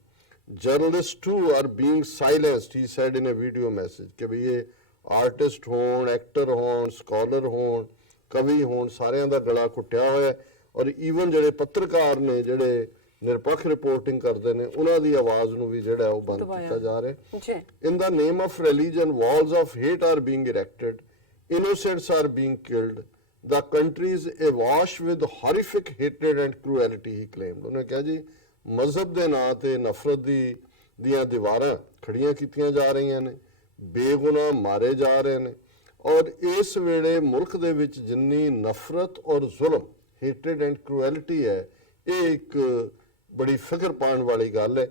Journalists too are being silenced, he said in a video message. कि भी ये आर्टिस्ट होन, एक्टर होन, स्कॉलर होन, कवि होन, सारिਆਂ ਦਾ ਗਲਾ ਘੁੱਟਿਆ ਹੋਇਆ ਔਰ ਈਵਨ ਜਿਹੜੇ ਪੱਤਰਕਾਰ ਨੇ ਜਿਹੜੇ ਨਿਰਪੱਖ ਰਿਪੋਰਟਿੰਗ ਕਰਦੇ ਨੇ ਉਹਨਾਂ ਦੀ ਆਵਾਜ਼ ਨੂੰ ਵੀ ਜਿਹੜਾ ਉਹ ਬੰਦ ਕੀਤਾ ਜਾ ਰਿਹਾ। In the name of religion, walls of hate are being erected, innocents are being killed. The country is awash with horrific hatred and cruelty, he claimed. ਉਹਨੇ ਕਿਹਾ ਜੀ ਮਜ਼ਹਬ ਦੇ ਨਾਂ ਤੇ ਨਫ਼ਰਤ ਦੀਆਂ ਦੀਵਾਰਾਂ ਖੜੀਆਂ ਕੀਤੀਆਂ ਜਾ ਰਹੀਆਂ ਨੇ, ਬੇਗੁਨਾਹ ਮਾਰੇ ਜਾ ਰਹੇ ਨੇ ਔਰ ਇਸ ਵੇਲੇ ਮੁਲਕ ਦੇ ਵਿੱਚ ਜਿੰਨੀ ਨਫ਼ਰਤ ਔਰ ਜ਼ੁਲਮ, ਹੇਟਰਡ ਐਂਡ ਕਰੂਐਲਿਟੀ ਹੈ, ਇਹ ਇੱਕ ਬੜੀ ਫਿਕਰ ਪਾਉਣ ਵਾਲੀ ਗੱਲ ਹੈ।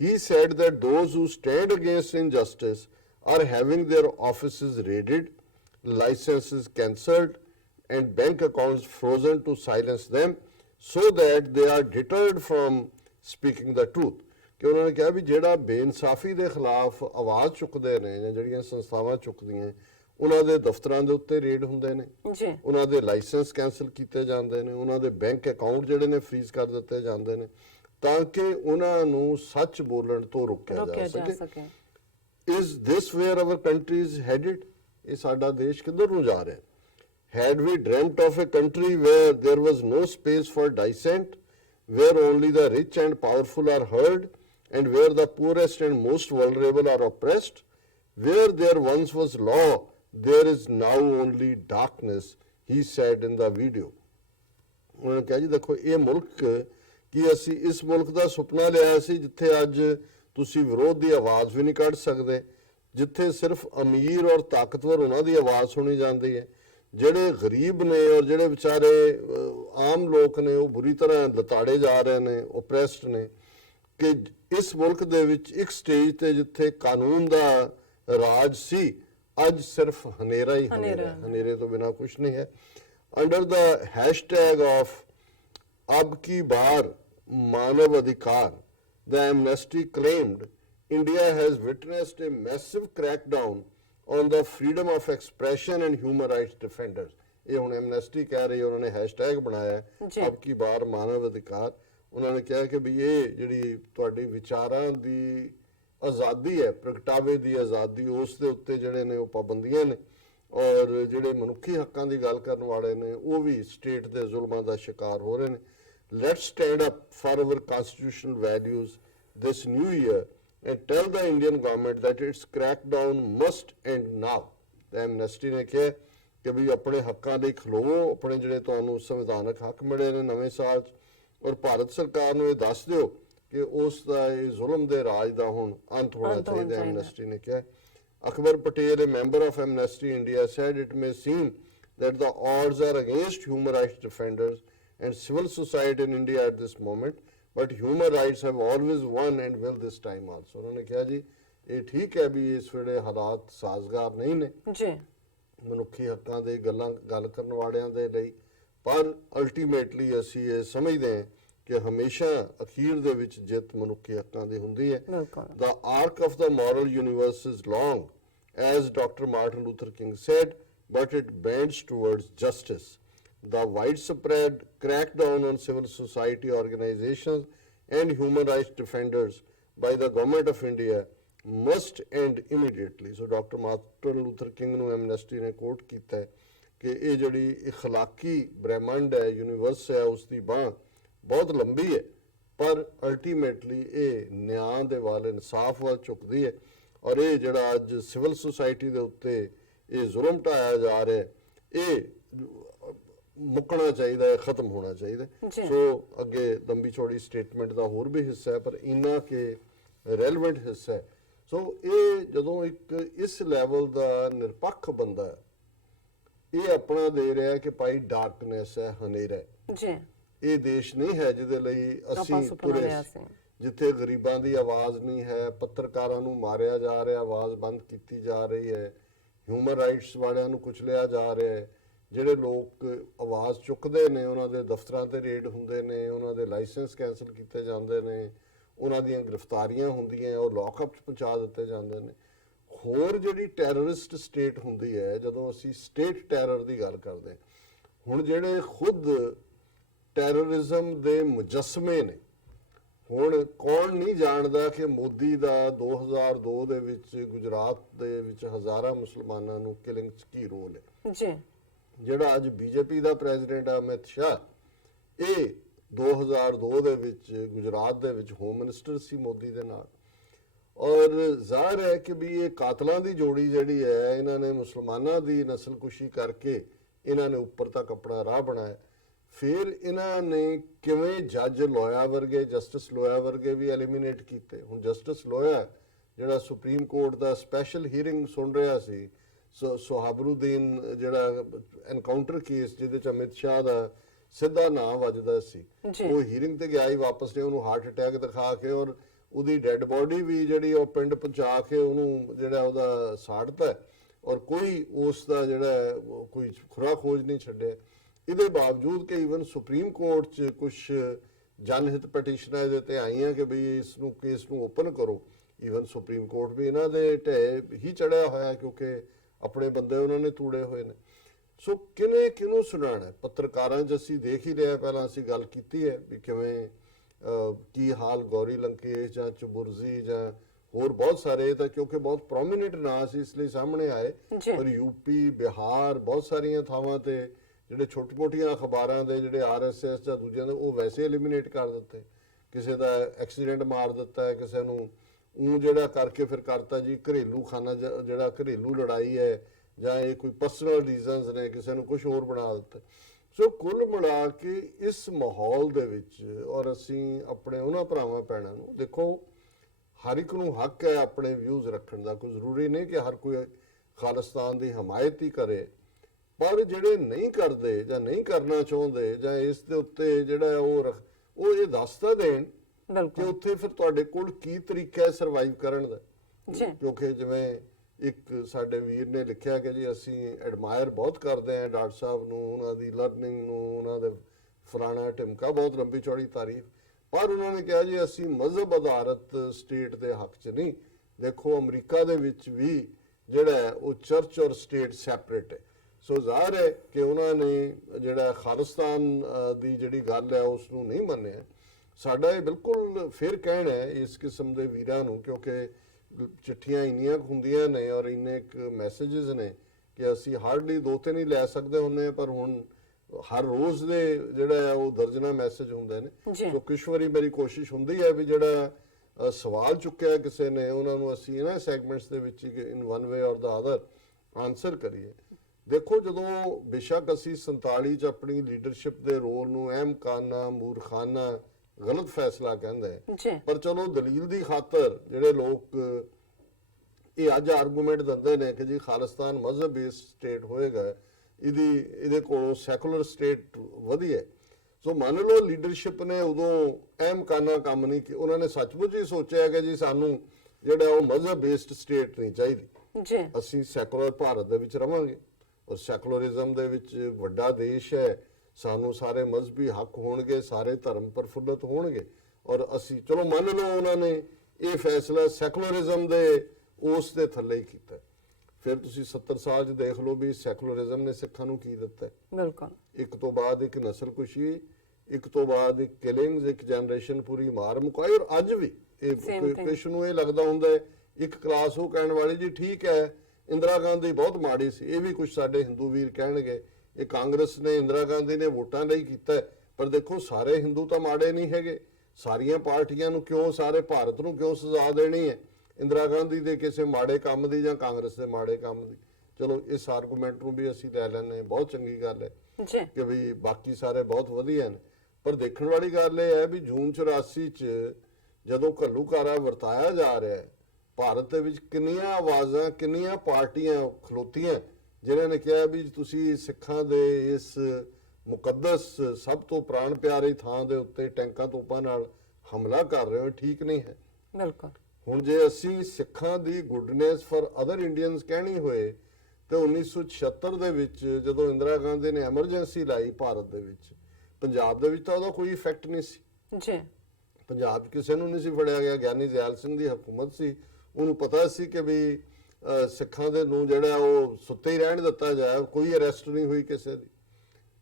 He said that those who stand against injustice are having their offices raided, licenses cancelled and bank accounts frozen to silence them so that they are deterred from speaking the truth. ਕਿ ਉਹਨਾਂ ਨੇ ਕਿਹਾ ਵੀ ਜਿਹੜਾ ਬੇਇਨਸਾਫੀ ਦੇ ਖਿਲਾਫ ਆਵਾਜ਼ ਚੁੱਕਦੇ ਨੇ ਜਾਂ ਜਿਹੜੀਆਂ ਸੰਸਥਾਵਾਂ ਚੁੱਕਦੀਆਂ ਉਹਨਾਂ ਦੇ ਦਫ਼ਤਰਾਂ ਦੇ ਉੱਤੇ ਰੇਡ ਹੁੰਦੇ ਨੇ, ਉਹਨਾਂ ਦੇ ਲਾਇਸੈਂਸ ਕੈਂਸਲ ਕੀਤੇ ਜਾਂਦੇ ਨੇ, ਉਹਨਾਂ ਦੇ ਬੈਂਕ ਅਕਾਊਂਟ ਜਿਹੜੇ ਨੇ ਫ੍ਰੀਜ਼ ਕਰ ਦਿੱਤੇ ਜਾਂਦੇ ਨੇ ਤਾਂ ਕਿ ਉਹਨਾਂ ਨੂੰ ਸੱਚ ਬੋਲਣ ਤੋਂ ਰੋਕਿਆ ਜਾ ਸਕੇ। Is this where our country is headed? ਇਹ ਸਾਡਾ ਦੇਸ਼ ਕਿੱਧਰ ਨੂੰ ਜਾ ਰਿਹਾ? Had we dreamt of a country where there was no space for dissent, where only the rich and powerful are heard, and where the poorest and most vulnerable are oppressed, where there once was law there is now only darkness, he said in the video. ਉਹਨਾਂ ਨੇ ਕਿਹਾ ਜੀ ਦੇਖੋ ਇਹ ਮੁਲਕ ਕਿ ਅਸੀਂ ਇਸ ਮੁਲਕ ਦਾ ਸੁਪਨਾ ਲਿਆ ਸੀ ਜਿੱਥੇ ਅੱਜ ਤੁਸੀਂ ਵਿਰੋਧ ਦੀ ਆਵਾਜ਼ ਵੀ ਨਹੀਂ ਕੱਢ ਸਕਦੇ, ਜਿੱਥੇ ਸਿਰਫ ਅਮੀਰ ਔਰ ਤਾਕਤਵਰ ਉਹਨਾਂ ਦੀ ਆਵਾਜ਼ ਸੁਣੀ ਜਾਂਦੀ ਹੈ, ਜਿਹੜੇ ਗਰੀਬ ਨੇ ਔਰ ਜਿਹੜੇ ਵਿਚਾਰੇ ਆਮ ਲੋਕ ਨੇ ਉਹ ਬੁਰੀ ਤਰ੍ਹਾਂ ਲਤਾੜੇ ਜਾ ਰਹੇ ਨੇ, ਓਪਰੈਸਡ ਨੇ, ਕਿ ਇਸ ਮੁਲਕ ਦੇ ਵਿੱਚ ਇੱਕ ਸਟੇਜ ਤੇ ਜਿੱਥੇ ਕਾਨੂੰਨ ਦਾ ਰਾਜ ਸੀ ਅੱਜ ਸਿਰਫ ਹਨੇਰਾ ਹੀ ਹਨੇਰਾ ਹੈ, ਹਨੇਰੇ ਤੋਂ ਬਿਨਾ ਕੁਝ ਨਹੀਂ ਹੈ। ਅੰਡਰ ਦਾ ਹੈਸ਼ਟੈਗ ਆਫ ਅਬ ਕੀ ਬਾਰ ਮਾਨਵ ਅਧਿਕਾਰ, the amnesty claimed India has witnessed a massive crackdown on the freedom of expression and human rights defenders. ਇਹ ਹੁਣ ਐਮਨੈਸਟੀ ਕਹਿ ਰਹੀ, ਉਹਨਾਂ ਨੇ ਹੈਸ਼ਟੈਗ ਬਣਾਇਆ ਹੈ ਅਬ ਕੀ ਬਾਰ ਮਾਨਵ ਅਧਿਕਾਰ। ਉਹਨਾਂ ਨੇ ਕਿਹਾ ਕਿ ਵੀ ਇਹ ਜਿਹੜੀ ਤੁਹਾਡੀ ਵਿਚਾਰਾਂ ਦੀ ਆਜ਼ਾਦੀ ਹੈ, ਪ੍ਰਗਟਾਵੇ ਦੀ ਆਜ਼ਾਦੀ, ਉਸ ਦੇ ਉੱਤੇ ਜਿਹੜੇ ਨੇ ਉਹ ਪਾਬੰਦੀਆਂ ਨੇ, ਔਰ ਜਿਹੜੇ ਮਨੁੱਖੀ ਹੱਕਾਂ ਦੀ ਗੱਲ ਕਰਨ ਵਾਲੇ ਨੇ ਉਹ ਵੀ ਸਟੇਟ ਦੇ ਜ਼ੁਲਮਾਂ ਦਾ ਸ਼ਿਕਾਰ ਹੋ ਰਹੇ ਨੇ। Let's stand up for our constitutional values this new year and tell the Indian government that its crackdown must end now. The amnesty ਨੇ ਕਿਹਾ ਕਿ ਵੀ ਆਪਣੇ ਹੱਕਾਂ ਲਈ ਖਲੋਵੋ, ਆਪਣੇ ਜਿਹੜੇ ਤੁਹਾਨੂੰ ਸੰਵਿਧਾਨਕ ਹੱਕ ਮਿਲੇ ਨੇ ਨਵੇਂ ਸਾਲ 'ਚ, ਔਰ ਭਾਰਤ ਸਰਕਾਰ ਨੂੰ ਇਹ ਦੱਸ ਦਿਓ ਕਿ ਉਸ ਦਾ ਇਹ ਜ਼ੁਲਮ ਦੇ ਰਾਜ ਦਾ ਹੁਣ ਅੰਤ ਹੋਣਾ ਚਾਹੀਦਾ। ਐਮਨੈਸਟੀ ਨੇ ਕਿਹਾ। Akbar Patel, a member of Amnesty India, said it may seem that the odds are against human rights defenders and civil society in India at this moment, but human rights have always won and will this time also. उन्होंने कहा जी ये ठीक है भी इस ਵੇਲੇ ਹਾਲਾਤ ਸਾਜ਼ਗਾਰ ਨਹੀਂ ਨੇ ਜੀ ਮਨੁੱਖੀ ਹੱਕਾਂ ਦੇ ਗੱਲ ਕਰਨ ਵਾਲਿਆਂ ਦੇ ਲਈ, ਪਰ ਅਲਟੀਮੇਟਲੀ ਅਸੀਂ ਇਹ ਸਮਝਦੇ ਹਾਂ ਕਿ ਹਮੇਸ਼ਾ ਅਖੀਰ ਦੇ ਵਿੱਚ ਜਿੱਤ ਮਨੁੱਖੀ ਹੱਕਾਂ ਦੀ ਹੁੰਦੀ ਹੈ। The arc of the moral universe is long, as Dr. Martin Luther King said, but it bends towards justice. The widespread crackdown on civil society organizations and human rights defenders by the government of India must end immediately. So Dr. Martin Luther King ਨੂੰ ਐਮਨੈਸਟੀ ਨੇ ਕੋਟ ਕੀਤਾ ਹੈ ਕਿ ਇਹ ਜਿਹੜੀ ਇਖਲਾਕੀ ਬ੍ਰਹਿਮੰਡ ਹੈ, ਯੂਨੀਵਰਸ ਹੈ, ਉਸ ਦੀ ਬਾਂਹ ਬਹੁਤ ਲੰਬੀ ਹੈ, ਪਰ ਅਲਟੀਮੇਟਲੀ ਇਹ ਨਿਆਂ ਦੇ ਵੱਲ, ਇਨਸਾਫ ਵੱਲ ਝੁਕਦੀ ਹੈ। ਔਰ ਇਹ ਜਿਹੜਾ ਅੱਜ ਸਿਵਲ ਸੁਸਾਇਟੀ ਦੇ ਉੱਤੇ ਇਹ ਜ਼ੁਲਮ ਢਾਇਆ ਜਾ ਰਿਹਾ ਇਹ ਮੁੱਕਣਾ ਚਾਹੀਦਾ ਹੈ, ਖਤਮ ਹੋਣਾ ਚਾਹੀਦਾ। ਸੋ ਅੱਗੇ ਲੰਬੀ ਚੌੜੀ ਸਟੇਟਮੈਂਟ ਦਾ ਹੋਰ ਵੀ ਹਿੱਸਾ ਹੈ, ਪਰ ਇੰਨਾ ਕਿ ਰੈਲੇਵੈਂਟ ਹਿੱਸਾ ਹੈ। ਸੋ ਇਹ ਜਦੋਂ ਇੱਕ ਇਸ ਲੈਵਲ ਦਾ ਨਿਰਪੱਖ ਬੰਦਾ ਹੈ, ਇਹ ਆਪਣਾ ਦੇ ਰਿਹਾ ਕਿ ਭਾਈ ਡਾਰਕਨੈਸ ਹੈ, ਹਨੇਰਾ ਹੈ ਜੀ, ਇਹ ਦੇਸ਼ ਨਹੀਂ ਹੈ ਜਿਹਦੇ ਲਈ ਅਸੀਂ ਤੁਰੇ, ਜਿੱਥੇ ਗਰੀਬਾਂ ਦੀ ਆਵਾਜ਼ ਨਹੀਂ ਹੈ, ਪੱਤਰਕਾਰਾਂ ਨੂੰ ਮਾਰਿਆ ਜਾ ਰਿਹਾ, ਆਵਾਜ਼ ਬੰਦ ਕੀਤੀ ਜਾ ਰਹੀ ਹੈ, ਹਿਊਮਨ ਰਾਈਟਸ ਵਾਲਿਆਂ ਨੂੰ ਕੁਚਲਿਆ ਜਾ ਰਿਹਾ ਹੈ, ਜਿਹੜੇ ਲੋਕ ਆਵਾਜ਼ ਚੁੱਕਦੇ ਨੇ ਉਹਨਾਂ ਦੇ ਦਫ਼ਤਰਾਂ ਤੇ ਰੇਡ ਹੁੰਦੇ ਨੇ, ਉਹਨਾਂ ਦੇ ਲਾਇਸੈਂਸ ਕੈਂਸਲ ਕੀਤੇ ਜਾਂਦੇ ਨੇ, ਉਹਨਾਂ ਦੀਆਂ ਗ੍ਰਿਫਤਾਰੀਆਂ ਹੁੰਦੀਆਂ ਔਰ ਲੌਕਅਪ 'ਚ ਪਹੁੰਚਾ ਦਿੱਤੇ ਜਾਂਦੇ ਨੇ। ਹੋਰ ਜਿਹੜੀ ਟੈਰਰਿਸਟ ਸਟੇਟ ਹੁੰਦੀ ਹੈ, ਜਦੋਂ ਅਸੀਂ ਸਟੇਟ ਟੈਰਰ ਦੀ ਗੱਲ ਕਰਦੇ ਹਾਂ, ਹੁਣ ਜਿਹੜੇ ਖੁਦ ਟੈਰਰਿਜ਼ਮ ਦੇ ਮੁਜੱਸਮੇ ਨੇ, ਹੁਣ ਕੌਣ ਨਹੀਂ ਜਾਣਦਾ ਕਿ ਮੋਦੀ ਦਾ 2002 ਦੇ ਵਿੱਚ ਗੁਜਰਾਤ ਦੇ ਵਿੱਚ ਹਜ਼ਾਰਾਂ ਮੁਸਲਮਾਨਾਂ ਨੂੰ ਕਿਲਿੰਗ 'ਚ ਕੀ ਰੋਲ ਹੈ ਜੀ। ਜਿਹੜਾ ਅੱਜ ਬੀਜੇਪੀ ਦਾ ਪ੍ਰੈਜ਼ੀਡੈਂਟ ਅਮਿਤ ਸ਼ਾਹ, ਇਹ 2002 ਦੇ ਵਿੱਚ ਗੁਜਰਾਤ ਦੇ ਵਿੱਚ ਹੋਮ ਮਿਨਿਸਟਰ ਸੀ ਮੋਦੀ ਦੇ ਨਾਲ, ਔਰ ਜ਼ਾਹਰ ਹੈ ਕਿ ਵੀ ਇਹ ਕਾਤਲਾਂ ਦੀ ਜੋੜੀ ਜਿਹੜੀ ਹੈ, ਇਹਨਾਂ ਨੇ ਮੁਸਲਮਾਨਾਂ ਦੀ ਨਸਲਕੁਸ਼ੀ ਕਰਕੇ ਇਹਨਾਂ ਨੇ ਉੱਪਰ ਤੱਕ ਆਪਣਾ ਰਾਹ ਬਣਾਇਆ। ਫਿਰ ਇਹਨਾਂ ਨੇ ਕਿਵੇਂ ਜੱਜ ਲੋਇਆ ਵਰਗੇ, ਜਸਟਿਸ ਲੋਇਆ ਵਰਗੇ ਵੀ ਐਲੀਮੀਨੇਟ ਕੀਤੇ। ਹੁਣ ਜਸਟਿਸ ਲੋਇਆ ਜਿਹੜਾ ਸੁਪਰੀਮ ਕੋਰਟ ਦਾ ਸਪੈਸ਼ਲ ਹੀਅਰਿੰਗ ਸੁਣ ਰਿਹਾ ਸੀ, ਸੁਹਾਬਰੂਦੀਨ ਜਿਹੜਾ ਐਨਕਾਊਂਟਰ ਕੇਸ ਜਿਹਦੇ ਚ ਅਮਿਤ ਸ਼ਾਹ ਦਾ ਸਿੱਧਾ ਨਾਮ ਵੱਜਦਾ ਸੀ, ਉਹ ਹੀਅਰਿੰਗ ਤੇ ਗਿਆ ਹੀ ਵਾਪਸ ਨੇ, ਉਹਨੂੰ ਹਾਰਟ ਅਟੈਕ ਦਿਖਾ ਕੇ ਔਰ ਉਹਦੀ ਡੈੱਡ ਬੋਡੀ ਵੀ ਜਿਹੜੀ ਉਹ ਪਿੰਡ ਪਹੁੰਚਾ ਕੇ ਉਹਨੂੰ ਜਿਹੜਾ ਉਹਦਾ ਸਾੜਤਾ, ਔਰ ਕੋਈ ਉਸ ਦਾ ਜਿਹੜਾ ਕੋਈ ਖੁਰਾ ਖੋਜ ਨਹੀਂ ਛੱਡਿਆ। ਇਹਦੇ ਬਾਵਜੂਦ ਕਿ ਈਵਨ ਸੁਪਰੀਮ ਕੋਰਟ 'ਚ ਕੁਝ ਜਨਹਿਤ ਪਟੀਸ਼ਨਾਂ ਇਹਦੇ ਤੇ ਆਈਆਂ ਕਿ ਬਈ ਇਸ ਨੂੰ ਕੇਸ ਨੂੰ ਓਪਨ ਕਰੋ, ਈਵਨ ਸੁਪਰੀਮ ਕੋਰਟ ਵੀ ਇਹਨਾਂ ਦੇ ਢਹਿ ਹੀ ਚੜਿਆ ਹੋਇਆ ਕਿਉਂਕਿ ਆਪਣੇ ਬੰਦੇ ਉਹਨਾਂ ਨੇ ਤੂੜੇ ਹੋਏ ਨੇ। ਸੋ ਕਿਹਨੂੰ ਸੁਣਾਉਣਾ? ਪੱਤਰਕਾਰਾਂ 'ਚ ਅਸੀਂ ਦੇਖ ਹੀ ਲਿਆ, ਪਹਿਲਾਂ ਅਸੀਂ ਗੱਲ ਕੀਤੀ ਹੈ ਵੀ ਕਿਵੇਂ ਕੀ ਹਾਲ ਗੌਰੀ ਲੰਕੇਸ਼ ਜਾਂ ਚਬੁਰਜੀ ਜਾਂ ਹੋਰ ਬਹੁਤ ਸਾਰੇ, ਤਾਂ ਕਿਉਂਕਿ ਬਹੁਤ ਪ੍ਰੋਮੀਨੈਂਟ ਨਾਂ ਸੀ ਇਸ ਲਈ ਸਾਹਮਣੇ ਆਏ, ਪਰ ਯੂਪੀ, ਬਿਹਾਰ, ਬਹੁਤ ਸਾਰੀਆਂ ਥਾਵਾਂ ਤੇ ਜਿਹੜੇ ਛੋਟੀ-ਮੋਟੀਆਂ ਅਖਬਾਰਾਂ ਦੇ ਜਿਹੜੇ RSS ਜਾਂ ਦੂਜਿਆਂ ਦੇ ਉਹ ਵੈਸੇ ਐਲੀਮੀਨੇਟ ਕਰ ਦਿੱਤੇ। ਕਿਸੇ ਦਾ ਐਕਸੀਡੈਂਟ ਮਾਰ ਦਿੱਤਾ ਹੈ, ਕਿਸੇ ਨੂੰ ਜਿਹੜਾ ਕਰਕੇ ਫਿਰ ਕਰਤਾ ਜੀ ਘਰੇਲੂ ਖਾਨਾ, ਜਿਹੜਾ ਘਰੇਲੂ ਲੜਾਈ ਹੈ, ਜਾਂ ਇਹ ਕੋਈ ਪਰਸਨਲ ਰੀਜ਼ਨਸ ਨੇ, ਕਿਸੇ ਨੂੰ ਕੁਝ ਹੋਰ ਬਣਾ ਦਿੱਤਾ। ਸੋ ਕੁੱਲ ਮਿਲਾ ਕੇ ਇਸ ਮਾਹੌਲ ਦੇ ਵਿੱਚ ਔਰ ਅਸੀਂ ਆਪਣੇ ਉਹਨਾਂ ਭਰਾਵਾਂ ਭੈਣਾਂ ਨੂੰ ਦੇਖੋ, ਹਰ ਇੱਕ ਨੂੰ ਹੱਕ ਹੈ ਆਪਣੇ ਵਿਊਜ਼ ਰੱਖਣ ਦਾ, ਕੋਈ ਜ਼ਰੂਰੀ ਨਹੀਂ ਕਿ ਹਰ ਕੋਈ ਖਾਲਿਸਤਾਨ ਦੀ ਹਮਾਇਤ ਹੀ ਕਰੇ, ਪਰ ਜਿਹੜੇ ਨਹੀਂ ਕਰਦੇ ਜਾਂ ਨਹੀਂ ਕਰਨਾ ਚਾਹੁੰਦੇ ਜਾਂ ਇਸ ਦੇ ਉੱਤੇ ਜਿਹੜਾ ਉਹ ਇਹ ਦੱਸਦਾ ਦੇਣ ਕਿ ਬਿਲਕੁਲ ਉੱਥੇ ਫਿਰ ਤੁਹਾਡੇ ਕੋਲ ਕੀ ਤਰੀਕਾ ਹੈ ਸਰਵਾਈਵ ਕਰਨ ਦਾ। ਜੀ ਕਿਉਂਕਿ ਜਿਵੇਂ ਇੱਕ ਸਾਡੇ ਵੀਰ ਨੇ ਲਿਖਿਆ ਕਿ ਜੀ ਅਸੀਂ ਐਡਮਾਇਰ ਬਹੁਤ ਕਰਦੇ ਹਾਂ ਡਾਕਟਰ ਸਾਹਿਬ ਨੂੰ, ਉਹਨਾਂ ਦੀ ਲਰਨਿੰਗ ਨੂੰ, ਉਹਨਾਂ ਦੇ ਫਲਾਣਾ ਢਿਮਕਾ, ਬਹੁਤ ਲੰਬੀ ਚੌੜੀ ਤਾਰੀਫ, ਪਰ ਉਹਨਾਂ ਨੇ ਕਿਹਾ ਜੀ ਅਸੀਂ ਮਜ਼ਹਬ ਆਧਾਰਿਤ ਸਟੇਟ ਦੇ ਹੱਕ 'ਚ ਨਹੀਂ। ਦੇਖੋ ਅਮਰੀਕਾ ਦੇ ਵਿੱਚ ਵੀ ਜਿਹੜਾ ਹੈ ਉਹ ਚਰਚ ਔਰ ਸਟੇਟ ਸੈਪਰੇਟ ਹੈ। ਸੋ ਜ਼ਾਹਰ ਹੈ ਕਿ ਉਹਨਾਂ ਨੇ ਜਿਹੜਾ ਖਾਲਿਸਤਾਨ ਦੀ ਜਿਹੜੀ ਗੱਲ ਹੈ ਉਸ ਨੂੰ ਨਹੀਂ ਮੰਨਿਆ। ਸਾਡਾ ਇਹ ਬਿਲਕੁਲ ਫਿਰ ਕਹਿਣਾ ਹੈ ਇਸ ਕਿਸਮ ਦੇ ਵੀਰਾਂ ਨੂੰ, ਕਿਉਂਕਿ ਚਿੱਠੀਆਂ ਇੰਨੀਆਂ ਹੁੰਦੀਆਂ ਨੇ ਔਰ ਇੰਨੇ ਮੈਸੇजेस ਨੇ ਕਿ ਅਸੀਂ ਹਾਰਡਲੀ 2-3 ਹੀ ਲੈ ਸਕਦੇ ਹੁੰਦੇ ਹਾਂ, ਪਰ ਹੁਣ ਹਰ ਰੋਜ਼ ਦੇ ਜਿਹੜਾ ਹੈ ਉਹ ਦਰਜਨਾਂ ਮੈਸੇਜ ਹੁੰਦੇ ਨੇ। ਸੋ ਕੁਛ ਵਾਰੀ ਮੇਰੀ ਕੋਸ਼ਿਸ਼ ਹੁੰਦੀ ਹੈ ਵੀ ਜਿਹੜਾ ਸਵਾਲ ਚੁੱਕਿਆ ਕਿਸੇ ਨੇ ਉਹਨਾਂ ਨੂੰ ਅਸੀਂ ਇਹਨਾਂ ਸੈਗਮੈਂਟਸ ਦੇ ਵਿੱਚ ਇਨ ਵਨ ਵੇ ਔਰ ਦਾ ਅਦਰ ਆਨਸਰ ਕਰੀਏ। ਦੇਖੋ ਜਦੋਂ ਬੇਸ਼ੱਕ ਅਸੀਂ 47 ਚ ਆਪਣੀ ਲੀਡਰਸ਼ਿਪ ਦੇ ਰੋਲ ਨੂੰ ਅਹਿਮਕਾਨਾ, ਮੂਰਖਾਨਾ, ਗਲਤ ਫੈਸਲਾ ਕਹਿੰਦੇ, ਪਰ ਚਲੋ ਦਲੀਲ ਦੀ ਖਾਤਰ ਜਿਹੜੇ ਲੋਕ ਇਹ ਅੱਜ ਆਰਗੂਮੈਂਟ ਦਿੰਦੇ ਨੇ ਕਿ ਜੀ ਖਾਲਿਸਤਾਨ ਮਜ਼ਹਬ ਬੇਸਡ ਸਟੇਟ ਹੋਏਗਾ, ਇਹਦੇ ਕੋਲੋਂ ਸੈਕੂਲਰ ਸਟੇਟ ਵਧੀਆ। ਸੋ ਮੰਨ ਲਓ ਲੀਡਰਸ਼ਿਪ ਨੇ ਉਦੋਂ ਅਹਿਮਕਾਨਾ ਕੰਮ ਨਹੀਂ ਕਿ ਉਹਨਾਂ ਨੇ ਸੱਚਮੁੱਚ ਹੀ ਸੋਚਿਆ ਕਿ ਜੀ ਸਾਨੂੰ ਜਿਹੜਾ ਉਹ ਮਜ਼ਹਬ ਬੇਸਡ ਸਟੇਟ ਨਹੀਂ ਚਾਹੀਦੀ, ਅਸੀਂ ਸੈਕੂਲਰ ਭਾਰਤ ਦੇ ਵਿੱਚ ਰਵਾਂਗੇ ਔਰ ਸੈਕੂਲਰਿਜ਼ਮ ਦੇ ਵਿੱਚ ਵੱਡਾ ਦੇਸ਼ ਹੈ, ਸਾਨੂੰ ਸਾਰੇ ਮਜ਼ਹਬੀ ਹੱਕ ਹੋਣਗੇ, ਸਾਰੇ ਧਰਮ ਪ੍ਰਫੁੱਲਤ ਹੋਣਗੇ ਔਰ ਅਸੀਂ ਚਲੋ ਮੰਨ ਲਓ ਉਹਨਾਂ ਨੇ ਇਹ ਫੈਸਲਾ ਸੈਕੂਲਰਿਜ਼ਮ ਦੇ ਉਸ ਦੇ ਥੱਲੇ ਹੀ ਕੀਤਾ। ਫਿਰ ਤੁਸੀਂ 70 ਸਾਲ 'ਚ ਦੇਖ ਲਓ ਵੀ ਸੈਕੂਲਰਿਜ਼ਮ ਨੇ ਸਿੱਖਾਂ ਨੂੰ ਕੀ ਦਿੱਤਾ। ਬਿਲਕੁਲ ਇੱਕ ਤੋਂ ਬਾਅਦ ਇੱਕ ਨਸਲਕੁਸ਼ੀ, ਇੱਕ ਤੋਂ ਬਾਅਦ ਇੱਕ ਕਿਲਿੰਗਸ, ਇੱਕ ਜਨਰੇਸ਼ਨ ਪੂਰੀ ਮਾਰ ਮੁਕਾਈ। ਔਰ ਅੱਜ ਵੀ ਇਹ ਕਿਸ ਨੂੰ ਇਹ ਲੱਗਦਾ ਹੁੰਦਾ ਹੈ, ਇੱਕ ਕਲਾਸ ਉਹ ਕਹਿਣ ਵਾਲੀ ਜੀ ਠੀਕ ਹੈ ਇੰਦਰਾ ਗਾਂਧੀ ਬਹੁਤ ਮਾੜੀ ਸੀ, ਇਹ ਵੀ ਕੁਝ ਸਾਡੇ ਹਿੰਦੂ ਵੀਰ ਕਹਿਣਗੇ ਇਹ ਕਾਂਗਰਸ ਨੇ ਇੰਦਰਾ ਗਾਂਧੀ ਨੇ ਵੋਟਾਂ ਲਈ ਕੀਤਾ, ਪਰ ਦੇਖੋ ਸਾਰੇ ਹਿੰਦੂ ਤਾਂ ਮਾੜੇ ਨਹੀਂ ਹੈਗੇ। ਸਾਰੀਆਂ ਪਾਰਟੀਆਂ ਨੂੰ ਕਿਉਂ, ਸਾਰੇ ਭਾਰਤ ਨੂੰ ਕਿਉਂ ਸਜ਼ਾ ਦੇਣੀ ਹੈ ਇੰਦਰਾ ਗਾਂਧੀ ਦੇ ਕਿਸੇ ਮਾੜੇ ਕੰਮ ਦੀ ਜਾਂ ਕਾਂਗਰਸ ਦੇ ਮਾੜੇ ਕੰਮ ਦੀ। ਚਲੋ ਇਸ ਆਰਗੂਮੈਂਟ ਨੂੰ ਵੀ ਅਸੀਂ ਲੈ ਲੈਂਦੇ ਹਾਂ, ਬਹੁਤ ਚੰਗੀ ਗੱਲ ਹੈ ਕਿ ਵੀ ਬਾਕੀ ਸਾਰੇ ਬਹੁਤ ਵਧੀਆ ਨੇ, ਪਰ ਦੇਖਣ ਵਾਲੀ ਗੱਲ ਇਹ ਹੈ ਵੀ ਜੂਨ 84 ਚ ਜਦੋਂ ਘੱਲੂਘਾਰਾ ਵਰਤਾਇਆ ਜਾ ਰਿਹਾ ਹੈ, ਭਾਰਤ ਦੇ ਵਿੱਚ ਕਿੰਨੀਆਂ ਆਵਾਜ਼ਾਂ, ਕਿੰਨੀਆਂ ਪਾਰਟੀਆਂ ਖਲੋਤੀਆਂ ਜਿਨ੍ਹਾਂ ਨੇ ਕਿਹਾ ਵੀ ਤੁਸੀਂ ਸਿੱਖਾਂ ਦੇ ਇਸ ਮੁਕੱਦਸ ਸਭ ਤੋਂ ਪ੍ਰਾਣ ਪਿਆਰੀ ਥਾਂ ਦੇ ਉੱਤੇ ਟੈਂਕਾਂ ਤੋਪਾਂ ਨਾਲ ਹਮਲਾ ਕਰ ਰਹੇ ਹੋ, ਠੀਕ ਨਹੀਂ ਹੈ। ਬਿਲਕੁਲ ਹੁਣ ਜੇ ਅਸੀਂ ਸਿੱਖਾਂ ਦੀ ਗੁੱਡਨੈਸ ਫॉर ਅਦਰ ਇੰਡੀਅਨਸ ਕਹਿਣੀ ਹੋਏ ਤੇ 1976 ਦੇ ਵਿੱਚ ਜਦੋਂ ਇੰਦਰਾ ਗਾਂਧੀ ਨੇ ਐਮਰਜੈਂਸੀ ਲਾਈ ਭਾਰਤ ਦੇ ਵਿੱਚ, ਪੰਜਾਬ ਦੇ ਵਿੱਚ ਤਾਂ ਉਹਦਾ ਕੋਈ ਇਫੈਕਟ ਨਹੀਂ ਸੀ ਜੀ। ਪੰਜਾਬ ਕਿਸੇ ਨੂੰ ਨਹੀਂ ਸੀ ਫੜਿਆ ਗਿਆ, ਗਿਆਨੀ ਜ਼ੈਲ ਸਿੰਘ ਦੀ ਹਕੂਮਤ ਸੀ, ਉਹਨੂੰ ਪਤਾ ਸੀ ਕਿ ਵੀ ਸਿੱਖਾਂ ਦੇ ਨੂੰ ਜਿਹੜਾ ਉਹ ਸੁੱਤੇ ਹੀ ਰਹਿਣ ਦਿੱਤਾ ਜਾਏ, ਕੋਈ ਅਰੈਸਟ ਨਹੀਂ ਹੋਈ ਕਿਸੇ ਦੀ।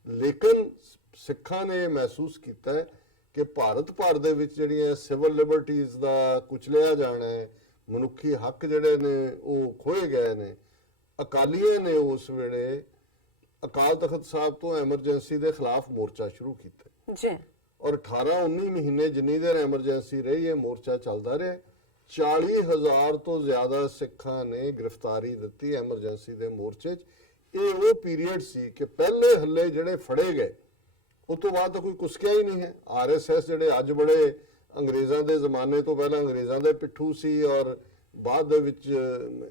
ਲੇਕਿਨ ਸਿੱਖਾਂ ਨੇ ਮਹਿਸੂਸ ਕੀਤਾ ਹੈ ਕਿ ਭਾਰਤ ਭਰ ਦੇ ਵਿੱਚ ਜਿਹੜੀਆਂ ਸਿਵਲ ਲਿਬਰਟੀਜ਼ ਦਾ ਕੁਚਲਿਆ ਜਾਣਾ ਹੈ, ਮਨੁੱਖੀ ਹੱਕ ਜਿਹੜੇ ਨੇ ਉਹ ਖੋਏ ਗਏ ਨੇ। ਅਕਾਲੀਆਂ ਨੇ ਉਸ ਵੇਲੇ ਅਕਾਲ ਤਖਤ ਸਾਹਿਬ ਤੋਂ ਐਮਰਜੈਂਸੀ ਦੇ ਖਿਲਾਫ ਮੋਰਚਾ ਸ਼ੁਰੂ ਕੀਤਾ ਜੀ ਔਰ 18-19 ਮਹੀਨੇ ਜਿੰਨੀ ਦੇਰ ਐਮਰਜੈਂਸੀ ਰਹੀ ਇਹ ਮੋਰਚਾ ਚੱਲਦਾ ਰਿਹਾ। 40,000 ਤੋਂ ਜ਼ਿਆਦਾ ਸਿੱਖਾਂ ਨੇ ਗ੍ਰਿਫਤਾਰੀ ਦਿੱਤੀ ਐਮਰਜੈਂਸੀ ਦੇ ਮੋਰਚੇ 'ਚ। ਇਹ ਉਹ ਪੀਰੀਅਡ ਸੀ ਕਿ ਪਹਿਲੇ ਹੱਲੇ ਜਿਹੜੇ ਫੜੇ ਗਏ ਉਸ ਤੋਂ ਬਾਅਦ ਤਾਂ ਕੋਈ ਕੁਸਕਿਆ ਹੀ ਨਹੀਂ ਹੈ। ਆਰਐਸਐਸ ਜਿਹੜੇ ਅੱਜ ਬੜੇ ਅੰਗਰੇਜ਼ਾਂ ਦੇ ਜ਼ਮਾਨੇ ਤੋਂ ਪਹਿਲਾਂ ਅੰਗਰੇਜ਼ਾਂ ਦੇ ਪਿੱਠੂ ਸੀ ਔਰ ਬਾਅਦ ਦੇ ਵਿੱਚ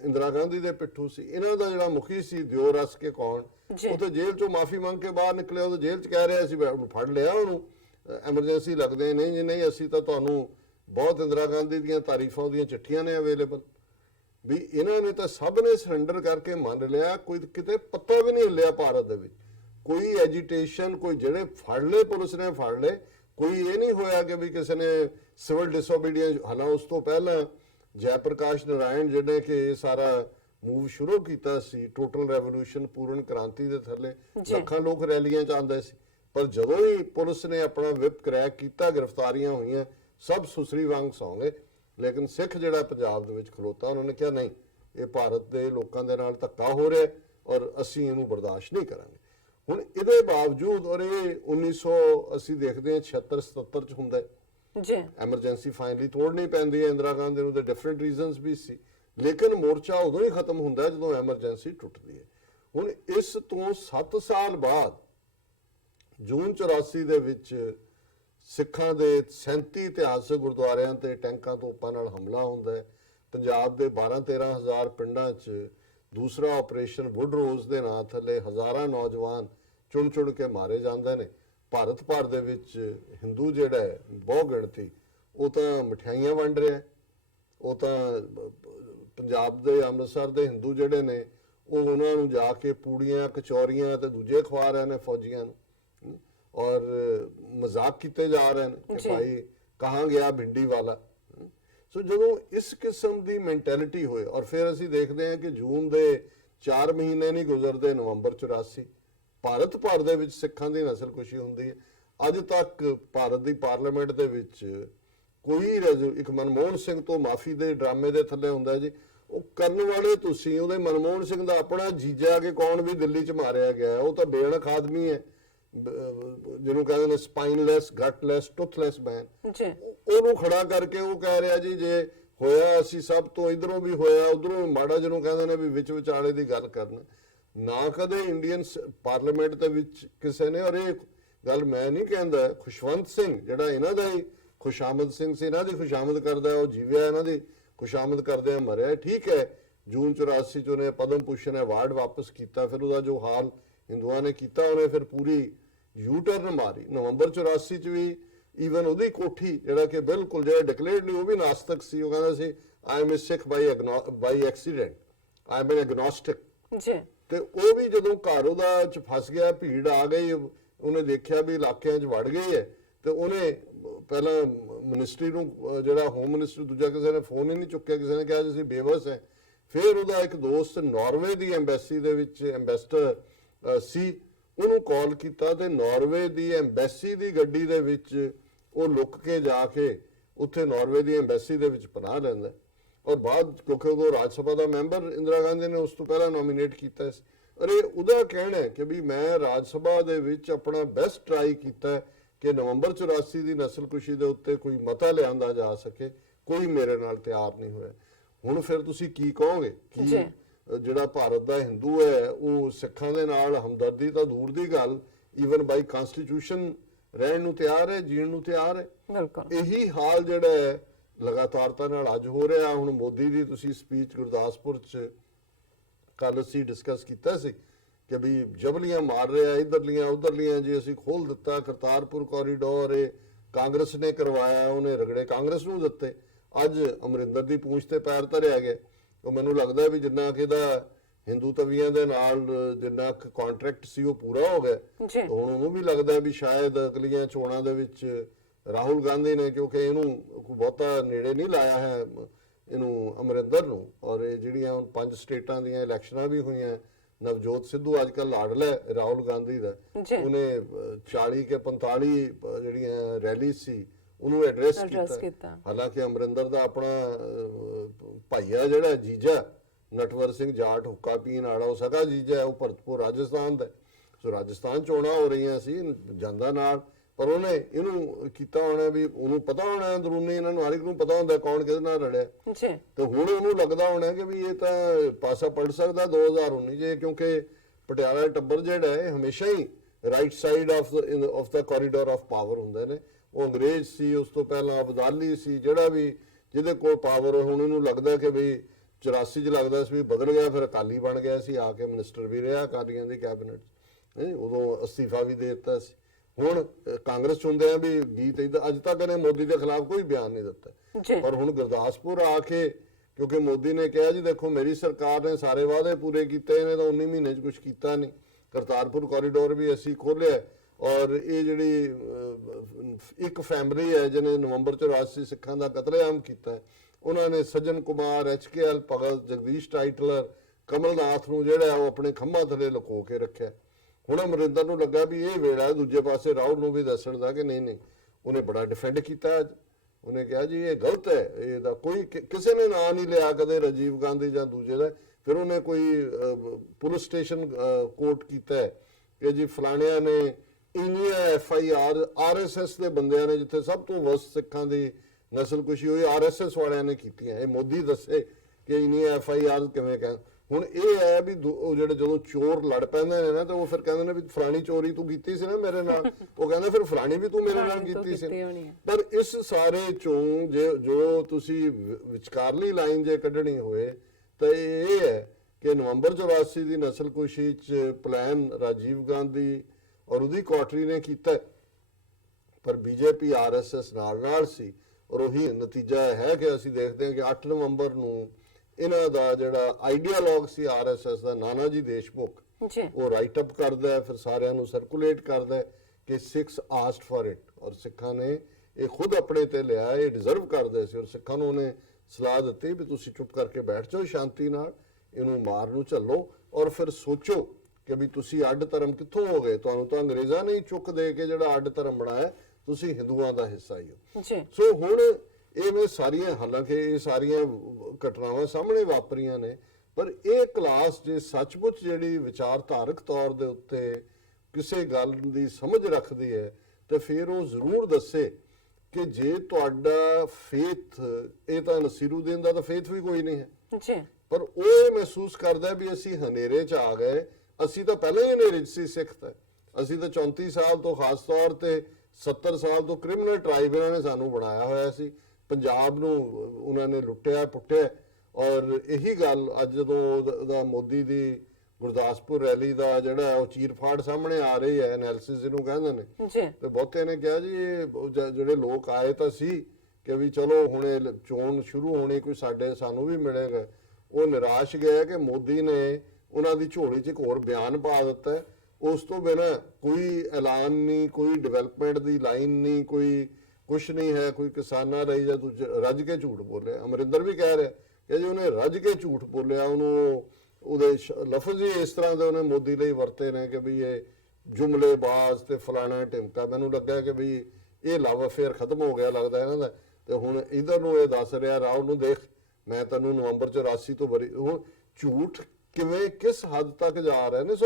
ਇੰਦਰਾ ਗਾਂਧੀ ਦੇ ਪਿੱਠੂ ਸੀ, ਇਹਨਾਂ ਦਾ ਜਿਹੜਾ ਮੁਖੀ ਸੀ ਦਿਓ ਰਸ ਕੇ ਕੌਣ, ਉਹ ਤਾਂ ਜੇਲ੍ਹ ਚੋਂ ਮਾਫੀ ਮੰਗ ਕੇ ਬਾਹਰ ਨਿਕਲਿਆ। ਉਹ ਤਾਂ ਜੇਲ੍ਹ 'ਚ ਕਹਿ ਰਿਹਾ ਸੀ ਫੜ ਲਿਆ ਉਹਨੂੰ, ਐਮਰਜੈਂਸੀ ਲੱਗਦੇ ਨਹੀਂ ਜੀ, ਨਹੀਂ ਅਸੀਂ ਤਾਂ ਤੁਹਾਨੂੰ ਬਹੁਤ ਇੰਦਰਾ ਗਾਂਧੀ ਦੀਆਂ ਤਾਰੀਫਾਂ ਉਹਦੀਆਂ ਚਿੱਠੀਆਂ ਨੇ ਅਵੇਲੇਬਲ ਵੀ ਇਹਨਾਂ ਨੇ ਤਾਂ ਸਭ ਨੇ ਸਰੈਂਡਰ ਕਰਕੇ ਮੰਨ ਲਿਆ। ਕੋਈ ਕਿਤੇ ਪੱਤਾ ਵੀ ਨਹੀਂ ਹਿੱਲਿਆ ਭਾਰਤ ਦੇ ਵਿੱਚ, ਕੋਈ ਐਜੀਟੇਸ਼ਨ, ਕੋਈ ਜਿਹੜੇ ਫੜ ਲਏ ਪੁਲਿਸ ਨੇ ਫੜ ਲਏ, ਕੋਈ ਇਹ ਨਹੀਂ ਹੋਇਆ ਕਿ ਵੀ ਕਿਸੇ ਨੇ ਸਿਵਲ ਡਿਸਓਬੀਡੀਐਂਸ। ਹਾਲਾਂ ਉਸ ਤੋਂ ਪਹਿਲਾਂ ਜੈ ਪ੍ਰਕਾਸ਼ ਨਾਰਾਇਣ ਜਿਹਨੇ ਕਿ ਇਹ ਸਾਰਾ ਮੂਵ ਸ਼ੁਰੂ ਕੀਤਾ ਸੀ, ਟੋਟਲ ਰੈਵੋਲੂਸ਼ਨ, ਪੂਰਨ ਕ੍ਰਾਂਤੀ ਦੇ ਥੱਲੇ ਲੱਖਾਂ ਲੋਕ ਰੈਲੀਆਂ 'ਚ ਆਉਂਦੇ ਸੀ, ਪਰ ਜਦੋਂ ਹੀ ਪੁਲਿਸ ਨੇ ਆਪਣਾ ਵਿਪ ਕਰੈਕ ਕੀਤਾ, ਗ੍ਰਿਫਤਾਰੀਆਂ ਹੋਈਆਂ, ਸਭ ਸੁਸਰੀ ਵਾਂਗ ਸੌਂ ਗਏ। ਲੇਕਿਨ ਸਿੱਖ ਜਿਹੜਾ ਪੰਜਾਬ ਦੇ ਵਿੱਚ ਖਲੋਤਾ, ਉਹਨਾਂ ਨੇ ਕਿਹਾ ਨਹੀਂ, ਇਹ ਭਾਰਤ ਦੇ ਲੋਕਾਂ ਦੇ ਨਾਲ ਧੱਕਾ ਹੋ ਰਿਹਾ ਔਰ ਅਸੀਂ ਇਹਨੂੰ ਬਰਦਾਸ਼ਤ ਨਹੀਂ ਕਰਾਂਗੇ। ਹੁਣ ਇਹਦੇ ਬਾਵਜੂਦ, ਔਰ ਇਹ 1900 ਅਸੀਂ ਦੇਖਦੇ ਹਾਂ 76-77 ਚ ਹੁੰਦਾ ਜੀ, ਐਮਰਜੈਂਸੀ ਫਾਈਨਲੀ ਤੋੜਨੀ ਪੈਂਦੀ ਹੈ ਇੰਦਰਾ ਗਾਂਧੀ ਨੂੰ, ਤੇ ਡਿਫਰੈਂਟ ਰੀਜ਼ਨਸ ਵੀ ਸੀ, ਲੇਕਿਨ ਮੋਰਚਾ ਉਦੋਂ ਹੀ ਖਤਮ ਹੁੰਦਾ ਹੈ ਜਦੋਂ ਐਮਰਜੈਂਸੀ ਟੁੱਟਦੀ ਹੈ। ਹੁਣ ਇਸ ਤੋਂ 7 ਸਾਲ ਬਾਅਦ ਜੂਨ 84 ਦੇ ਵਿੱਚ ਸਿੱਖਾਂ ਦੇ 37 ਇਤਿਹਾਸਕ ਗੁਰਦੁਆਰਿਆਂ ਤੇ ਟੈਂਕਾਂ ਤੋਪਾਂ ਨਾਲ ਹਮਲਾ ਹੁੰਦਾ ਹੈ। ਪੰਜਾਬ ਦੇ 12-13 ਹਜ਼ਾਰ ਪਿੰਡਾਂ 'ਚ ਦੂਸਰਾ ਆਪਰੇਸ਼ਨ ਵੁੱਡ ਰੋਜ਼ ਦੇ ਨਾਂ ਥੱਲੇ ਹਜ਼ਾਰਾਂ ਨੌਜਵਾਨ ਚੁਣ ਕੇ ਮਾਰੇ ਜਾਂਦੇ ਨੇ। ਭਾਰਤ ਭਰ ਦੇ ਵਿੱਚ ਹਿੰਦੂ ਜਿਹੜਾ ਹੈ ਬਹੁ ਗਿਣਤੀ, ਉਹ ਤਾਂ ਮਠਿਆਈਆਂ ਵੰਡ ਰਿਹਾ, ਉਹ ਤਾਂ ਪੰਜਾਬ ਦੇ ਅੰਮ੍ਰਿਤਸਰ ਦੇ ਹਿੰਦੂ ਜਿਹੜੇ ਨੇ ਉਹ ਉਹਨਾਂ ਨੂੰ ਜਾ ਕੇ ਪੂੜੀਆਂ ਕਚੌਰੀਆਂ ਤੇ ਦੂਜੇ ਖਵਾ ਰਹੇ ਨੇ ਫੌਜੀਆਂ ਨੂੰ, ਔਰ ਮਜ਼ਾਕ ਕੀਤੇ ਜਾ ਰਹੇ ਨੇ ਕਿ ਭਾਈ ਕਹਾਂ ਗਿਆ ਭਿੰਡੀ ਵਾਲਾ। ਸੋ ਜਦੋਂ ਇਸ ਕਿਸਮ ਦੀ ਮੈਂਟੈਲਿਟੀ ਹੋਏ, ਔਰ ਫਿਰ ਅਸੀਂ ਦੇਖਦੇ ਹਾਂ ਕਿ ਜੂਨ ਦੇ 4 ਮਹੀਨੇ ਨਹੀਂ ਗੁਜ਼ਰਦੇ, ਨਵੰਬਰ 84 ਭਾਰਤ ਭਰ ਦੇ ਵਿੱਚ ਸਿੱਖਾਂ ਦੀ ਨਸਲਕੁਸ਼ੀ ਹੁੰਦੀ ਹੈ। ਅੱਜ ਤੱਕ ਭਾਰਤ ਦੀ ਪਾਰਲੀਮੈਂਟ ਦੇ ਵਿੱਚ ਕੋਈ ਇੱਕ ਮਨਮੋਹਨ ਸਿੰਘ ਤੋਂ ਮਾਫੀ ਦੇ ਡਰਾਮੇ ਦੇ ਥੱਲੇ ਹੁੰਦਾ ਜੀ, ਉਹ ਕਰਨ ਵਾਲੇ ਤੁਸੀਂ। ਉਹਦੇ ਮਨਮੋਹਨ ਸਿੰਘ ਦਾ ਆਪਣਾ ਜੀਜਾ ਕਿ ਕੌਣ ਵੀ ਦਿੱਲੀ 'ਚ ਮਾਰਿਆ ਗਿਆ, ਉਹ ਤਾਂ ਬੇਅਣਖ ਆਦਮੀ ਹੈ, ਜਿਹਨੂੰ ਕਹਿੰਦੇ ਨੇ ਸਪਾਈਨਲੈਸ ਗਟਲੈਸ ਟੁੱਥਲੈਸ ਮੈਨ। ਉਹਨੂੰ ਖੜਾ ਕਰਕੇ ਉਹ ਕਹਿ ਰਿਹਾ ਜੀ ਜੇ ਹੋਇਆ ਅਸੀਂ ਸਭ ਤੋਂ, ਇਧਰੋਂ ਵੀ ਹੋਇਆ ਉਧਰੋਂ ਮਾੜਾ, ਜਿਹਨੂੰ ਕਹਿੰਦੇ ਨੇ ਵੀ ਵਿੱਚ ਵਿਚਾਲੇ ਦੀ ਗੱਲ ਕਰਨਾ। ਨਾ ਕਦੇ ਇੰਡੀਅਨ ਪਾਰਲੀਮੈਂਟ ਦੇ ਵਿੱਚ ਕਿਸੇ ਨੇ, ਔਰ ਇਹ ਗੱਲ ਮੈਂ ਨਹੀਂ ਕਹਿੰਦਾ, ਖੁਸ਼ਵੰਤ ਸਿੰਘ ਜਿਹੜਾ ਇਹਨਾਂ ਦਾ ਹੀ ਖੁਸ਼ਾਮਦ ਸਿੰਘ ਸੀ, ਇਹਨਾਂ ਦੀ ਖੁਸ਼ਾਮਦ ਕਰਦਾ, ਉਹ ਜੀਵਿਆ ਇਹਨਾਂ ਦੀ ਖੁਸ਼ਾਮਦ ਕਰਦੇ ਆ ਮਰਿਆ। ਠੀਕ ਹੈ, ਜੂਨ 84 ਚ ਉਹਨੇ ਪਦਮ ਭੂਸ਼ਣ ਅਵਾਰਡ ਵਾਪਸ ਕੀਤਾ, ਫਿਰ ਉਹਦਾ ਜੋ ਹਾਲ ਹਿੰਦੂਆਂ ਨੇ ਕੀਤਾ, ਉਹਨੇ ਫਿਰ ਪੂਰੀ ਯੂ ਟਰਨ ਮਾਰੀ। ਨਵੰਬਰ 84 ਚ ਵੀ ਈਵਨ ਉਹਦੀ ਕੋਠੀ ਜਿਹੜਾ ਕਿ ਬਿਲਕੁਲ ਜਿਹੜਾ ਡਿਕਲੇਅਰਡ ਨਹੀਂ, ਉਹ ਵੀ ਨਾਸਤਕ ਸੀ, ਉਹ ਕਹਿੰਦਾ ਸੀ I am Sikh by accident, I am an agnostic ਜੀ। ਤੇ ਉਹ ਵੀ ਜਦੋਂ ਘਰ ਉਹਦਾ ਚ ਫਸ ਗਿਆ, ਭੀੜ ਆ ਗਈ, ਉਹਨੇ ਦੇਖਿਆ ਵੀ ਇਲਾਕਿਆਂ 'ਚ ਵੜ ਗਏ ਹੈ, ਤੇ ਉਹਨੇ ਪਹਿਲਾਂ ਮਿਨਿਸਟਰੀ ਨੂੰ, ਜਿਹੜਾ ਹੋਮ ਮਿਨਿਸਟਰ, ਦੂਜਾ ਕਿਸੇ ਨੇ ਫੋਨ ਹੀ ਨਹੀਂ ਚੁੱਕਿਆ, ਕਿਸੇ ਨੇ ਕਿਹਾ ਅਸੀਂ ਬੇਵਸ ਹੈ। ਫਿਰ ਉਹਦਾ ਇੱਕ ਦੋਸਤ ਨਾਰਵੇ ਦੀ ਐਮਬੈਸੀ ਦੇ ਵਿੱਚ ਐਮਬੈਸਡਰ ਸੀ, ਉਹਨੂੰ ਕਾਲ ਕੀਤਾ ਤੇ ਨਾਰਵੇ ਦੀ ਐਮਬੈਸੀ ਦੀ ਗੱਡੀ ਦੇ ਵਿੱਚ ਉਹ ਲੁੱਕ ਕੇ ਜਾ ਕੇ ਉੱਥੇ ਨਾਰਵੇ ਦੀ ਐਮਬੈਸੀ ਦੇ ਵਿੱਚ ਪਨਾਹ ਲੈਂਦਾ। ਔਰ ਬਾਅਦ ਕਿਉਂਕਿ ਉਹ ਰਾਜ ਸਭਾ ਦਾ ਮੈਂਬਰ ਇੰਦਰਾ ਗਾਂਧੀ ਨੇ ਉਸ ਤੋਂ ਪਹਿਲਾਂ ਨੋਮੀਨੇਟ ਕੀਤਾ ਸੀ। ਅਰੇ ਉਹਦਾ ਕਹਿਣਾ ਹੈ ਕਿ ਵੀ ਮੈਂ ਰਾਜ ਸਭਾ ਦੇ ਵਿੱਚ ਆਪਣਾ ਬੈਸਟ ਟਰਾਈ ਕੀਤਾ ਕਿ ਨਵੰਬਰ 84 ਦੀ ਨਸਲਕੁਸ਼ੀ ਦੇ ਉੱਤੇ ਕੋਈ ਮਤਾ ਲਿਆਂਦਾ ਜਾ ਸਕੇ, ਕੋਈ ਮੇਰੇ ਨਾਲ ਤਿਆਰ ਨਹੀਂ ਹੋਇਆ। ਹੁਣ ਫਿਰ ਤੁਸੀਂ ਕੀ ਕਹੋਗੇ ਕਿ ਜਿਹੜਾ ਭਾਰਤ ਦਾ ਹਿੰਦੂ ਹੈ ਉਹ ਸਿੱਖਾਂ ਦੇ ਨਾਲ ਹਮਦਰਦੀ ਤਾਂ ਦੂਰ ਦੀ ਗੱਲ, ਈਵਨ ਬਾਈ ਕਨਸਟੀਟਿਊਸ਼ਨ ਰਹਿਣ ਨੂੰ ਤਿਆਰ ਹੈ, ਜੀਣ ਨੂੰ ਤਿਆਰ ਹੈ। ਬਿਲਕੁਲ ਇਹੀ ਹਾਲ ਜਿਹੜਾ ਹੈ ਲਗਾਤਾਰਤਾ ਨਾਲ ਅੱਜ ਹੋ ਰਿਹਾ। ਹੁਣ ਮੋਦੀ ਦੀ ਤੁਸੀਂ ਸਪੀਚ ਗੁਰਦਾਸਪੁਰ 'ਚ ਕੱਲ ਅਸੀਂ ਡਿਸਕਸ ਕੀਤਾ ਸੀ ਕਿ ਵੀ ਜਬਲੀਆਂ ਮਾਰ ਰਿਹਾ, ਇਧਰਲੀਆਂ ਉਧਰਲੀਆਂ, ਜੇ ਅਸੀਂ ਖੋਲ ਦਿੱਤਾ ਕਰਤਾਰਪੁਰ ਕੋਰੀਡੋਰ, ਇਹ ਕਾਂਗਰਸ ਨੇ ਕਰਵਾਇਆ, ਉਹਨੇ ਰਗੜੇ ਕਾਂਗਰਸ ਨੂੰ ਦਿੱਤੇ। ਅੱਜ ਅਮਰਿੰਦਰ ਦੀ ਪੂੰਛ ਤੇ ਪੈਰ ਧਰਿਆ ਗਿਆ। ਉਹ ਮੈਨੂੰ ਲੱਗਦਾ ਵੀ ਜਿੰਨਾ ਕਿ ਇਹਦਾ ਹਿੰਦੂ ਤਵੀਆਂ ਦੇ ਨਾਲ ਜਿੰਨਾ ਕੰਟਰੈਕਟ ਸੀ ਉਹ ਪੂਰਾ ਹੋ ਗਿਆ। ਹੁਣ ਉਹਨੂੰ ਵੀ ਲੱਗਦਾ ਵੀ ਸ਼ਾਇਦ ਅਗਲੀਆਂ ਚੋਣਾਂ ਦੇ ਵਿੱਚ ਰਾਹੁਲ ਗਾਂਧੀ ਨੇ, ਕਿਉਂਕਿ ਇਹਨੂੰ ਬਹੁਤਾ ਨੇੜੇ ਨਹੀਂ ਲਾਇਆ ਹੈ ਇਹਨੂੰ ਅਮਰਿੰਦਰ ਨੂੰ, ਔਰ ਇਹ ਜਿਹੜੀਆਂ ਹੁਣ 5 ਸਟੇਟਾਂ ਦੀਆਂ ਇਲੈਕਸ਼ਨਾਂ ਵੀ ਹੋਈਆਂ, ਨਵਜੋਤ ਸਿੱਧੂ ਅੱਜ ਕੱਲ ਲਾਡਲਾ ਰਾਹੁਲ ਗਾਂਧੀ ਦਾ, ਉਹਨੇ 40 ਕੇ 45 ਜਿਹੜੀਆਂ ਰੈਲੀ ਸੀ ਉਹਨੂੰ ਐਡਰੈਸ ਕੀਤਾ। ਹਾਲਾਂਕਿ ਅਮਰਿੰਦਰ ਦਾ ਆਪਣਾ ਭਾਈਆ ਜਿਹੜਾ ਜੀਜਾ ਨਟਵਰ ਸਿੰਘ ਜਾਟ ਹੁੱਕਾ ਪੀਣ ਵਾਲਾ, ਉਹ ਸਗਾ ਜੀਜਾ, ਉਹ ਭਰਤਪੁਰ ਰਾਜਸਥਾਨ ਦਾ। ਸੋ ਰਾਜਸਥਾਨ ਚੋਣਾਂ ਹੋ ਰਹੀਆਂ ਸੀ, ਜਾਂਦਾ ਨਾਲ, ਪਰ ਉਹਨੇ ਇਹਨੂੰ ਕੀਤਾ ਹੋਣਾ ਵੀ ਉਹਨੂੰ ਪਤਾ ਹੋਣਾ ਅੰਦਰੂਨੀ, ਇਹਨਾਂ ਨੂੰ ਹਰ ਇੱਕ ਨੂੰ ਪਤਾ ਹੁੰਦਾ ਕੌਣ ਕਿਹਦੇ ਨਾਲ ਲੜਿਆ, ਤੇ ਹੁਣ ਉਹਨੂੰ ਲੱਗਦਾ ਹੋਣਾ ਕਿ ਵੀ ਇਹ ਤਾਂ ਪਾਸਾ ਪਲਟ ਸਕਦਾ 2019 ਜੇ, ਕਿਉਂਕਿ ਪਟਿਆਲਾ ਟੱਬਰ ਜਿਹੜਾ ਹੈ ਹਮੇਸ਼ਾ ਹੀ right side of the corridor of power ਹੁੰਦੇ ਨੇ। ਉਹ ਅੰਗਰੇਜ਼ ਸੀ, ਉਸ ਤੋਂ ਪਹਿਲਾਂ ਅਬਦਾਲੀ ਸੀ, ਜਿਹੜਾ ਵੀ ਜਿਹਦੇ ਕੋਲ ਪਾਵਰ, ਹੁਣ ਇਹਨੂੰ ਲੱਗਦਾ ਕਿ ਵੀ 84 ਚ ਲੱਗਦਾ ਸੀ ਵੀ ਬਦਲ ਗਿਆ, ਫਿਰ ਅਕਾਲੀ ਬਣ ਗਿਆ ਸੀ, ਆ ਕੇ ਮਿਨਿਸਟਰ ਵੀ ਰਿਹਾ ਅਕਾਲੀਆਂ ਦੀ ਕੈਬਨਿਟ, ਉਦੋਂ ਅਸਤੀਫਾ ਵੀ ਦੇ ਦਿੱਤਾ ਸੀ। ਹੁਣ ਕਾਂਗਰਸ ਚੁਣਦੇ ਆ ਵੀ ਗੀਤ ਅੱਜ ਤੱਕ ਇਹਨੇ ਮੋਦੀ ਦੇ ਖਿਲਾਫ ਕੋਈ ਬਿਆਨ ਨਹੀਂ ਦਿੱਤਾ, ਪਰ ਹੁਣ ਗੁਰਦਾਸਪੁਰ ਆ ਕੇ, ਕਿਉਂਕਿ ਮੋਦੀ ਨੇ ਕਿਹਾ ਜੀ ਦੇਖੋ ਮੇਰੀ ਸਰਕਾਰ ਨੇ ਸਾਰੇ ਵਾਅਦੇ ਪੂਰੇ ਕੀਤੇ, ਇਹਨੇ ਤਾਂ 19 ਮਹੀਨੇ 'ਚ ਕੁਝ ਕੀਤਾ ਨਹੀਂ। ਕਰਤਾਰਪੁਰ ਕੋਰੀਡੋਰ ਵੀ ਅਸੀਂ ਖੋਲਿਆ, ਔਰ ਇਹ ਜਿਹੜੀ ਇੱਕ ਫੈਮਿਲੀ ਹੈ ਜਿਹਨੇ ਨਵੰਬਰ 84 ਸਿੱਖਾਂ ਦਾ ਕਤਲੇਆਮ ਕੀਤਾ, ਉਹਨਾਂ ਨੇ ਸੱਜਣ ਕੁਮਾਰ, HKL ਭਗਤ, ਜਗਦੀਸ਼ ਟਾਈਟਲਰ, ਕਮਲਨਾਥ ਨੂੰ ਜਿਹੜਾ ਉਹ ਆਪਣੇ ਖੰਭਾਂ ਥੱਲੇ ਲੁਕੋ ਕੇ ਰੱਖਿਆ। ਹੁਣ ਅਮਰਿੰਦਰ ਨੂੰ ਲੱਗਾ ਵੀ ਇਹ ਵੇਲਾ ਦੂਜੇ ਪਾਸੇ ਰਾਹੁਲ ਨੂੰ ਵੀ ਦੱਸਣ ਦਾ ਕਿ ਨਹੀਂ, ਉਹਨੇ ਬੜਾ ਡਿਫੈਂਡ ਕੀਤਾ। ਅੱਜ ਉਹਨੇ ਕਿਹਾ ਜੀ ਇਹ ਗਲਤ ਹੈ, ਇਹਦਾ ਕੋਈ ਕਿਸੇ ਨੇ ਨਾਂ ਨਹੀਂ ਲਿਆ ਕਦੇ ਰਾਜੀਵ ਗਾਂਧੀ ਜਾਂ ਦੂਜੇ ਦਾ। ਫਿਰ ਉਹਨੇ ਕੋਈ ਪੁਲਿਸ ਸਟੇਸ਼ਨ ਕੋਰਟ ਕੀਤਾ ਕਿ ਜੀ ਫਲਾਣਿਆਂ ਨੇ ਇੰਨੀਆਂ FIR RSS ਦੇ ਬੰਦਿਆਂ ਨੇ, ਜਿੱਥੇ ਸਭ ਤੋਂ ਵਸਤ ਸਿੱਖਾਂ ਦੀ ਨਸਲਕੁਸ਼ੀ ਹੋਈ RSS ਵਾਲਿਆਂ ਨੇ ਕੀਤੀਆਂ। ਇਹ ਮੋਦੀ ਦੱਸੇ ਕਿ ਇੰਨੀ FIR ਕਿਵੇਂ ਕਹਿ। ਹੁਣ ਇਹ ਹੈ ਵੀ ਉਹ ਜਿਹੜੇ ਜਦੋਂ ਚੋਰ ਲੜ ਪੈਂਦੇ ਨੇ ਨਾ ਤਾਂ ਉਹ ਫਿਰ ਕਹਿੰਦੇ ਨੇ ਵੀ ਫਲਾਣੀ ਚੋਰੀ ਤੂੰ ਕੀਤੀ ਸੀ ਨਾ ਮੇਰੇ ਨਾਲ, ਉਹ ਕਹਿੰਦਾ ਫਿਰ ਫਲਾਣੀ ਵੀ ਤੂੰ ਮੇਰੇ ਨਾਲ ਕੀਤੀ ਸੀ। ਪਰ ਇਸ ਸਾਰੇ ਚੋਂ ਜੋ ਤੁਸੀਂ ਵਿਚਕਾਰਲੀ ਲਾਈਨ ਜੇ ਕੱਢਣੀ ਹੋਏ ਤਾਂ ਇਹ ਹੈ ਕਿ ਨਵੰਬਰ 84 ਦੀ ਨਸਲਕੁਸ਼ੀ ਚ ਪਲਾਨ ਰਾਜੀਵ ਗਾਂਧੀ ਔਰ ਉਹਦੀ ਕੋਟਰੀ ਨੇ ਕੀਤਾ, ਪਰ BJP RSS ਨਾਲ ਸੀ। ਔਰ ਉਹੀ ਨਤੀਜਾ ਹੈ ਕਿ ਅਸੀਂ ਦੇਖਦੇ ਹਾਂ ਕਿ 8 ਨਵੰਬਰ ਨੂੰ ਇਹਨਾਂ ਦਾ ਜਿਹੜਾ ਆਈਡੀਆਲੋਗ ਸੀ RSS ਦਾ, ਨਾਨਾ ਜੀ ਦੇਸ਼ਮੁਖ, ਉਹ ਰਾਈਟ ਅਪ ਕਰਦਾ ਹੈ, ਫਿਰ ਸਾਰਿਆਂ ਨੂੰ ਸਰਕੂਲੇਟ ਕਰਦਾ ਹੈ ਕਿ ਸਿੱਖਸ ਆਸਕਡ ਫॉर ਇਟ, ਔਰ ਸਿੱਖਾਂ ਨੇ ਇਹ ਖੁਦ ਆਪਣੇ ਤੇ ਲਿਆ, ਇਹ ਡਿਜ਼ਰਵ ਕਰਦੇ ਸੀ। ਔਰ ਸਿੱਖਾਂ ਨੂੰ ਉਹਨੇ ਸਲਾਹ ਦਿੱਤੀ ਵੀ ਤੁਸੀਂ ਚੁੱਪ ਕਰਕੇ ਬੈਠ ਜਾਓ ਸ਼ਾਂਤੀ ਨਾਲ, ਇਹਨੂੰ ਮਾਰ ਨੂੰ ਝੱਲੋ, ਔਰ ਫਿਰ ਸੋਚੋ ਕਿ ਵੀ ਤੁਸੀਂ ਅੱਡ ਧਰਮ ਕਿੱਥੋਂ ਹੋ ਗਏ, ਤੁਹਾਨੂੰ ਤਾਂ ਅੰਗਰੇਜ਼ਾਂ ਨੇ ਹੀ ਚੁੱਕ ਦੇ ਕੇ ਜਿਹੜਾ ਅੱਡ ਧਰਮ ਬਣਾਇਆ, ਤੁਸੀਂ ਹਿੰਦੂਆਂ ਦਾ ਹਿੱਸਾ ਹੀ ਹੋ। ਸੋ ਹੁਣ ਇਹ ਸਾਰੀਆਂ, ਹਾਲਾਂਕਿ ਇਹ ਸਾਰੀਆਂ ਘਟਨਾਵਾਂ ਸਾਹਮਣੇ ਵਾਪਰੀਆਂ ਨੇ, ਪਰ ਇਹ ਕਲਾਸ ਜੇ ਸੱਚਮੁੱਚ ਜਿਹੜੀ ਵਿਚਾਰਧਾਰਕ ਤੌਰ ਦੇ ਉੱਤੇ ਕਿਸੇ ਗੱਲ ਦੀ ਸਮਝ ਰੱਖਦੀ ਹੈ ਤੇ ਫਿਰ ਉਹ ਜ਼ਰੂਰ ਦੱਸੇ ਕਿ ਜੇ ਤੁਹਾਡਾ ਫੇਥ, ਇਹ ਤਾਂ ਨਸੀਰੁੱਦੀਨ ਦਾ ਤਾਂ ਫੇਥ ਵੀ ਕੋਈ ਨਹੀਂ ਹੈ, ਪਰ ਉਹ ਇਹ ਮਹਿਸੂਸ ਕਰਦਾ ਵੀ ਅਸੀਂ ਹਨੇਰੇ 'ਚ ਆ ਗਏ, ਅਸੀਂ ਤਾਂ ਪਹਿਲਾਂ ਹੀ ਹਨੇਰੇ 'ਚ ਸੀ ਸਿੱਖ ਤਾਂ, ਅਸੀਂ ਤਾਂ 34 ਸਾਲ ਤੋਂ ਖਾਸ ਤੌਰ ਤੇ 70 ਸਾਲ ਤੋਂ ਕ੍ਰਿਮੀਨਲ ਟ੍ਰਾਈਬ ਇਹਨਾਂ ਨੇ ਸਾਨੂੰ ਬਣਾਇਆ ਹੋਇਆ ਸੀ, ਪੰਜਾਬ ਨੂੰ ਉਹਨਾਂ ਨੇ ਲੁੱਟਿਆ ਪੁੱਟਿਆ। ਔਰ ਇਹੀ ਗੱਲ ਅੱਜ ਜਦੋਂ ਉਹਦਾ ਮੋਦੀ ਦੀ ਗੁਰਦਾਸਪੁਰ ਰੈਲੀ ਦਾ ਜਿਹੜਾ ਉਹ ਚੀਰਫਾੜ ਸਾਹਮਣੇ ਆ ਰਹੀ ਹੈ, ਐਨਾਲਿਸਿਸ ਇਹਨੂੰ ਕਹਿੰਦੇ ਨੇ, ਤੇ ਬਹੁਤਿਆਂ ਨੇ ਕਿਹਾ ਜੀ ਇਹ ਜਿਹੜੇ ਲੋਕ ਆਏ ਤਾਂ ਸੀ ਕਿ ਵੀ ਚਲੋ ਹੁਣ ਇਹ ਚੋਣ ਸ਼ੁਰੂ ਹੋਣੀ, ਕੋਈ ਸਾਨੂੰ ਵੀ ਮਿਲੇਗਾ, ਉਹ ਨਿਰਾਸ਼ ਗਏ ਕਿ ਮੋਦੀ ਨੇ ਉਹਨਾਂ ਦੀ ਝੋਲੀ 'ਚ ਇੱਕ ਹੋਰ ਬਿਆਨ ਪਾ ਦਿੱਤਾ। ਉਸ ਤੋਂ ਬਿਨਾਂ ਕੋਈ ਐਲਾਨ ਨਹੀਂ, ਕੋਈ ਡਿਵੈਲਪਮੈਂਟ ਦੀ ਲਾਈਨ ਨਹੀਂ, ਕੋਈ ਕੁਛ ਨਹੀਂ ਹੈ, ਕੋਈ ਕਿਸਾਨਾਂ ਲਈ ਜਾਂ ਤੂੰ ਰੱਜ ਕੇ ਝੂਠ ਬੋਲਿਆ। ਅਮਰਿੰਦਰ ਵੀ ਕਹਿ ਰਿਹਾ ਕਿ ਜੀ ਉਹਨੇ ਰੱਜ ਕੇ ਝੂਠ ਬੋਲਿਆ, ਉਹਨੂੰ ਉਹਦੇ ਲਫ਼ਜ਼ ਹੀ ਇਸ ਤਰ੍ਹਾਂ ਦੇ ਉਹਨੇ ਮੋਦੀ ਲਈ ਵਰਤੇ ਨੇ ਕਿ ਵੀ ਇਹ ਜੁਮਲੇਬਾਜ਼ ਤੇ ਫਲਾਣਾ ਢਿਮਕਾ। ਮੈਨੂੰ ਲੱਗਾ ਕਿ ਵੀ ਇਹ ਲਵ ਅਫੇਅਰ ਖਤਮ ਹੋ ਗਿਆ ਲੱਗਦਾ ਇਹਨਾਂ ਦਾ, ਤੇ ਹੁਣ ਇਧਰ ਨੂੰ ਇਹ ਦੱਸ ਰਿਹਾ ਰਾਹੁਲ ਨੂੰ, ਦੇਖ ਮੈਂ ਤੈਨੂੰ ਨਵੰਬਰ 84 ਤੋਂ ਬਰੀ। ਹੁਣ ਝੂਠ ਕਿਵੇਂ ਕਿਸ ਹੱਦ ਤੱਕ ਜਾ ਰਹੇ ਨੇ। ਸੋ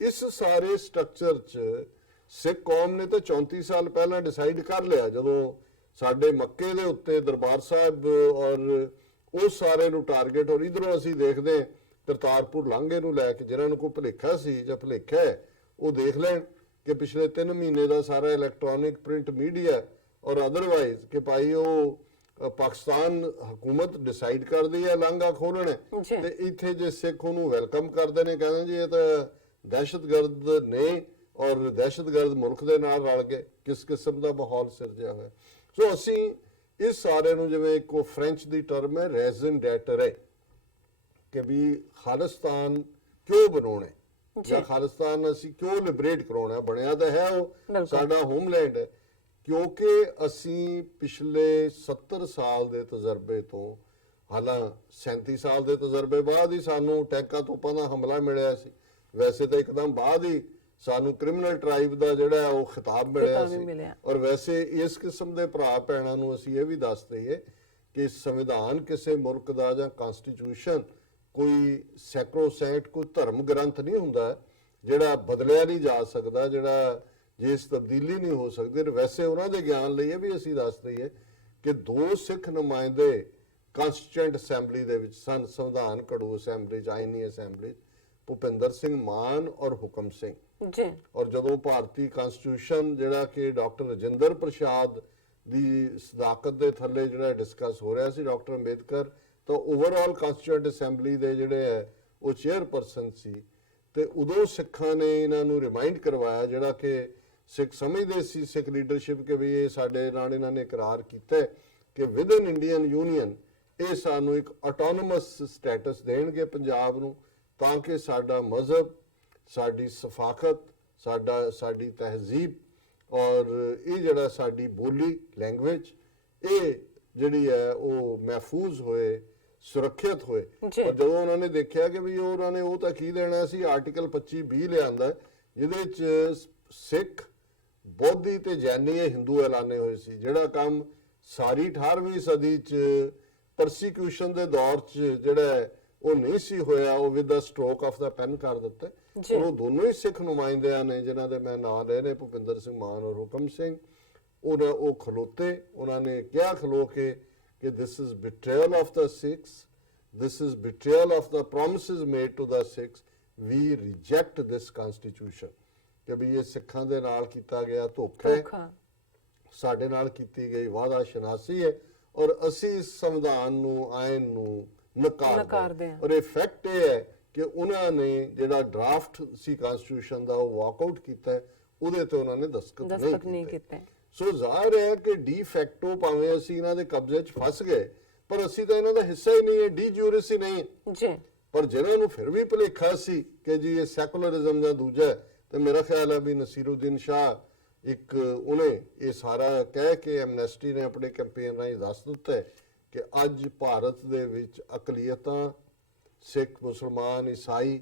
ਇਸ ਸਾਰੇ ਸਟਰਕਚਰ 'ਚ ਸਿੱਖ ਕੌਮ ਨੇ ਤਾਂ 34 ਸਾਲ ਪਹਿਲਾਂ ਡਿਸਾਈਡ ਕਰ ਲਿਆ, ਜਦੋਂ ਸਾਡੇ ਮੱਕੇ ਦੇ ਉੱਤੇ ਦਰਬਾਰ ਸਾਹਿਬ ਔਰ ਉਹ ਸਾਰੇ ਨੂੰ ਟਾਰਗੇਟ, ਔਰ ਇਧਰੋਂ ਅਸੀਂ ਦੇਖਦੇ ਕਰਤਾਰਪੁਰ ਲਾਂਘੇ ਨੂੰ ਲੈ ਕੇ ਜਿਹਨਾਂ ਨੂੰ ਕੋਈ ਭੁਲੇਖਾ ਸੀ ਜਾਂ ਭੁਲੇਖਾ ਹੈ ਉਹ ਦੇਖ ਲੈਣ ਕਿ ਪਿਛਲੇ 3 ਮਹੀਨੇ ਦਾ ਸਾਰਾ ਇਲੈਕਟ੍ਰੋਨਿਕ ਪ੍ਰਿੰਟ ਮੀਡੀਆ ਔਰ ਅਦਰਵਾਈਜ਼ ਕਿ ਭਾਈ ਉਹ ਪਾਕਿਸਤਾਨ ਹਕੂਮਤ ਡਿਸਾਈਡ ਕਰਦੀ ਹੈ ਲਾਂਘਾ ਖੋਲਣਾ, ਤੇ ਇੱਥੇ ਜੇ ਸਿੱਖ ਉਹਨੂੰ ਵੈਲਕਮ ਕਰਦੇ ਨੇ, ਕਹਿੰਦੇ ਜੀ ਇਹ ਤਾਂ ਦਹਿਸ਼ਤਗਰਦ ਨੇ ਔਰ ਦਹਿਸ਼ਤਗਰਦ ਮੁਲਕ ਦੇ ਨਾਲ ਰਲ ਕੇ ਕਿਸ ਕਿਸਮ ਦਾ ਮਾਹੌਲ ਸਿਰਜਿਆ ਹੋਇਆ। ਸੋ ਅਸੀਂ ਇਸ ਸਾਰੇ ਨੂੰ, ਜਿਵੇਂ ਇੱਕ ਉਹ ਫ੍ਰੈਂਚ ਦੀ ਟਰਮ ਹੈ ਰੈਜ਼ਨ ਡੈਟਰੇ, ਕਿ ਵੀ ਖਾਲਿਸਤਾਨ ਕਿਉਂ ਬਣਾਉਣਾ ਜਾਂ ਖਾਲਿਸਤਾਨ ਅਸੀਂ ਕਿਉਂ ਲਿਬਰੇਟ ਕਰਾਉਣਾ, ਬਣਿਆ ਤਾਂ ਹੈ ਉਹ ਸਾਡਾ ਹੋਮਲੈਂਡ ਹੈ, ਕਿਉਂਕਿ ਅਸੀਂ ਪਿਛਲੇ 70 ਸਾਲ ਦੇ ਤਜਰਬੇ ਤੋਂ, ਹਾਲਾਂ 37 ਸਾਲ ਦੇ ਤਜਰਬੇ ਬਾਅਦ ਹੀ ਸਾਨੂੰ ਟੈਂਕਾਂ ਤੋਪਾਂ ਦਾ ਹਮਲਾ ਮਿਲਿਆ ਸੀ, ਵੈਸੇ ਤਾਂ ਇੱਕਦਮ ਬਾਅਦ ਹੀ ਸਾਨੂੰ ਕ੍ਰਿਮੀਨਲ ਟ੍ਰਾਈਬ ਦਾ ਜਿਹੜਾ ਉਹ ਖਿਤਾਬ ਮਿਲਿਆ ਸੀ। ਔਰ ਵੈਸੇ ਇਸ ਕਿਸਮ ਦੇ ਭਰਾ ਭੈਣਾਂ ਨੂੰ ਅਸੀਂ ਇਹ ਵੀ ਦੱਸ ਦਈਏ ਕਿ ਸੰਵਿਧਾਨ ਕਿਸੇ ਮੁਲਕ ਦਾ ਜਾਂ ਕਨਸਟੀਟਿਊਸ਼ਨ ਕੋਈ ਸੈਕਰੋਸੈਂਟ ਕੋਈ ਧਰਮ ਗ੍ਰੰਥ ਨਹੀਂ ਹੁੰਦਾ ਜਿਹੜਾ ਬਦਲਿਆ ਨਹੀਂ ਜਾ ਸਕਦਾ, ਜਿਹੜਾ ਜਿਸ ਤਬਦੀਲੀ ਨਹੀਂ ਹੋ ਸਕਦੀ। ਵੈਸੇ ਉਹਨਾਂ ਦੇ ਗਿਆਨ ਲਈ ਇਹ ਵੀ ਅਸੀਂ ਦੱਸ ਦਈਏ ਕਿ 2 ਸਿੱਖ ਨੁਮਾਇੰਦੇ ਕਨਸਟੀਟਿਊਐਂਟ ਅਸੈਂਬਲੀ ਦੇ ਵਿੱਚ ਸਨ, ਸੰਵਿਧਾਨ ਘੜੂ ਅਸੈਂਬਲੀ ਚ, ਆਈਨੀ ਅਸੈਂਬਲੀ, ਭੁਪਿੰਦਰ ਸਿੰਘ ਮਾਨ ਔਰ ਹੁਕਮ ਸਿੰਘ ਜੀ। ਔਰ ਜਦੋਂ ਭਾਰਤੀ ਕਨਸਟੀਟਿਊਸ਼ਨ ਜਿਹੜਾ ਕਿ ਡਾਕਟਰ ਰਜਿੰਦਰ ਪ੍ਰਸਾਦ ਦੀ ਸਦਾਕਤ ਦੇ ਥੱਲੇ ਜਿਹੜਾ ਡਿਸਕਸ ਹੋ ਰਿਹਾ ਸੀ, ਡਾਕਟਰ ਅੰਬੇਦਕਰ ਤਾਂ ਓਵਰਆਲ ਕਨਸਟੀਟਿਊਐਂਟ ਅਸੈਂਬਲੀ ਦੇ ਜਿਹੜੇ ਹੈ ਉਹ ਚੇਅਰਪਰਸਨ ਸੀ, ਤੇ ਉਦੋਂ ਸਿੱਖਾਂ ਨੇ ਇਹਨਾਂ ਨੂੰ ਰਿਮਾਈਂਡ ਕਰਵਾਇਆ, ਜਿਹੜਾ ਕਿ ਸਿੱਖ ਸਮਝਦੇ ਸੀ ਸਿੱਖ ਲੀਡਰਸ਼ਿਪ ਕਿ ਵੀ ਇਹ ਸਾਡੇ ਨਾਲ ਇਹਨਾਂ ਨੇ ਇਕਰਾਰ ਕੀਤਾ ਕਿ ਵਿਦ ਇਨ ਇੰਡੀਅਨ ਯੂਨੀਅਨ ਇਹ ਸਾਨੂੰ ਇੱਕ ਆਟੋਨੋਮਸ ਸਟੇਟਸ ਦੇਣਗੇ ਪੰਜਾਬ ਨੂੰ, ਤਾਂ ਕਿ ਸਾਡਾ ਮਜ਼ਹਬ, ਸਾਡੀ ਸਫਾਕਤ, ਸਾਡੀ ਤਹਿਜ਼ੀਬ ਔਰ ਇਹ ਜਿਹੜਾ ਸਾਡੀ ਬੋਲੀ ਲੈਂਗੁਏਜ ਇਹ ਜਿਹੜੀ ਹੈ ਉਹ ਮਹਿਫੂਜ਼ ਹੋਏ, ਸੁਰੱਖਿਅਤ ਹੋਏ। ਪਰ ਜਦੋਂ ਉਹਨਾਂ ਨੇ ਦੇਖਿਆ ਕਿ ਵੀ ਉਹਨਾਂ ਨੇ ਉਹ ਤਾਂ ਕੀ ਦੇਣਾ ਸੀ, ਆਰਟੀਕਲ 25(b) ਲਿਆਂਦਾ ਜਿਹਦੇ ਚ ਸਿੱਖ, ਬੋਧੀ ਤੇ ਜੈਨੀ ਇਹ ਹਿੰਦੂ ਐਲਾਨੇ ਹੋਏ ਸੀ, ਜਿਹੜਾ ਕੰਮ ਸਾਰੀ 18ਵੀਂ ਸਦੀ ਚ ਪਰਸੀਕਿਊਸ਼ਨ ਦੇ ਦੌਰ ਚ ਜਿਹੜਾ ਉਹ ਨਹੀਂ ਸੀ ਹੋਇਆ, ਉਹ with the stroke of the pen ਕਰ ਦਿੱਤਾ। ਉਹ ਦੋਨੋਂ ਹੀ ਸਿੱਖ ਨੁਮਾਇੰਦਿਆਂ ਨੇ ਜਿਨ੍ਹਾਂ ਦੇ ਮੈਂ ਨਾਂ ਲੈ ਰਹੇ, ਭੁਪਿੰਦਰ ਸਿੰਘ ਮਾਨ ਔਰ ਹੁਕਮ ਸਿੰਘ, ਉਹ ਖਲੋਤੇ, ਉਹਨਾਂ ਨੇ ਕਿਹਾ ਖਲੋ ਕੇ ਕਿ this is betrayal of the Sikhs, this is betrayal of the promises made to the Sikhs. We reject this constitution. ਕਿ ਵੀ ਇਹ ਸਿੱਖਾਂ ਦੇ ਨਾਲ ਕੀਤਾ ਗਿਆ ਧੋਖਾ ਹੈ, ਧੋਖਾ ਸਾਡੇ ਨਾਲ ਕੀਤੀ ਗਈ ਵਾਅਦਾ ਸ਼ਨਾਸੀ ਹੈ ਔਰ ਅਸੀਂ ਇਸ ਸੰਵਿਧਾਨ ਨੂੰ ਆਇਨ ਨੂੰ ਨਕਾਰਦੇ ਹਾਂ। ਔਰ ਇਹ ਫੈਕਟ ਇਹ ਹੈ ਕਿ ਉਹਨਾਂ ਨੇ ਜਿਹੜਾ ਡਰਾਫਟ ਸੀ ਕਨਸਟੀਟਿਊਸ਼ਨ ਦਾ ਉਹ ਵਾਕਆਊਟ ਕੀਤਾ ਹੈ, ਉਹਦੇ ਤੇ ਉਹਨਾਂ ਨੇ ਦਸਤਖਤ ਨਹੀਂ ਕੀਤੇ। ਸੋ ਜ਼ਾਹਿਰ ਹੈ ਕਿ ਡੀ ਫੈਕਟੋ ਭਾਵੇਂ ਅਸੀਂ ਇਹਨਾਂ ਦੇ ਕਬਜ਼ੇ 'ਚ ਫਸ ਗਏ ਪਰ ਅਸੀਂ ਤਾਂ ਇਹਨਾਂ ਦਾ ਹਿੱਸਾ ਹੀ ਨਹੀਂ ਹੈ, ਡੀ ਜੂਰਿਸ ਹੀ ਨਹੀਂ ਜੀ। ਪਰ ਜਿਹਨਾਂ ਨੂੰ ਫਿਰ ਵੀ ਭੁਲੇਖਾ ਸੀ ਕਿ ਜੀ ਇਹ ਸੈਕੂਲਰਿਜ਼ਮ ਜਾਂ ਦੂਜਾ ਹੈ, ਤੇ ਮੇਰਾ ਖਿਆਲ ਹੈ ਵੀ ਨਸੀਰੁੱਦੀਨ ਸ਼ਾਹ ਇੱਕ ਉਹਨੇ ਇਹ ਸਾਰਾ ਕਹਿ ਕੇ ਐਮਨੈਸਟੀ ਨੇ ਆਪਣੇ ਕੈਂਪੇਨ ਰਾਹੀਂ ਦੱਸ ਦਿੱਤਾ ਹੈ ਕਿ ਅੱਜ ਭਾਰਤ ਦੇ ਵਿੱਚ ਅਕਲੀਅਤਾਂ ਸਿੱਖ, ਮੁਸਲਮਾਨ, ਈਸਾਈ,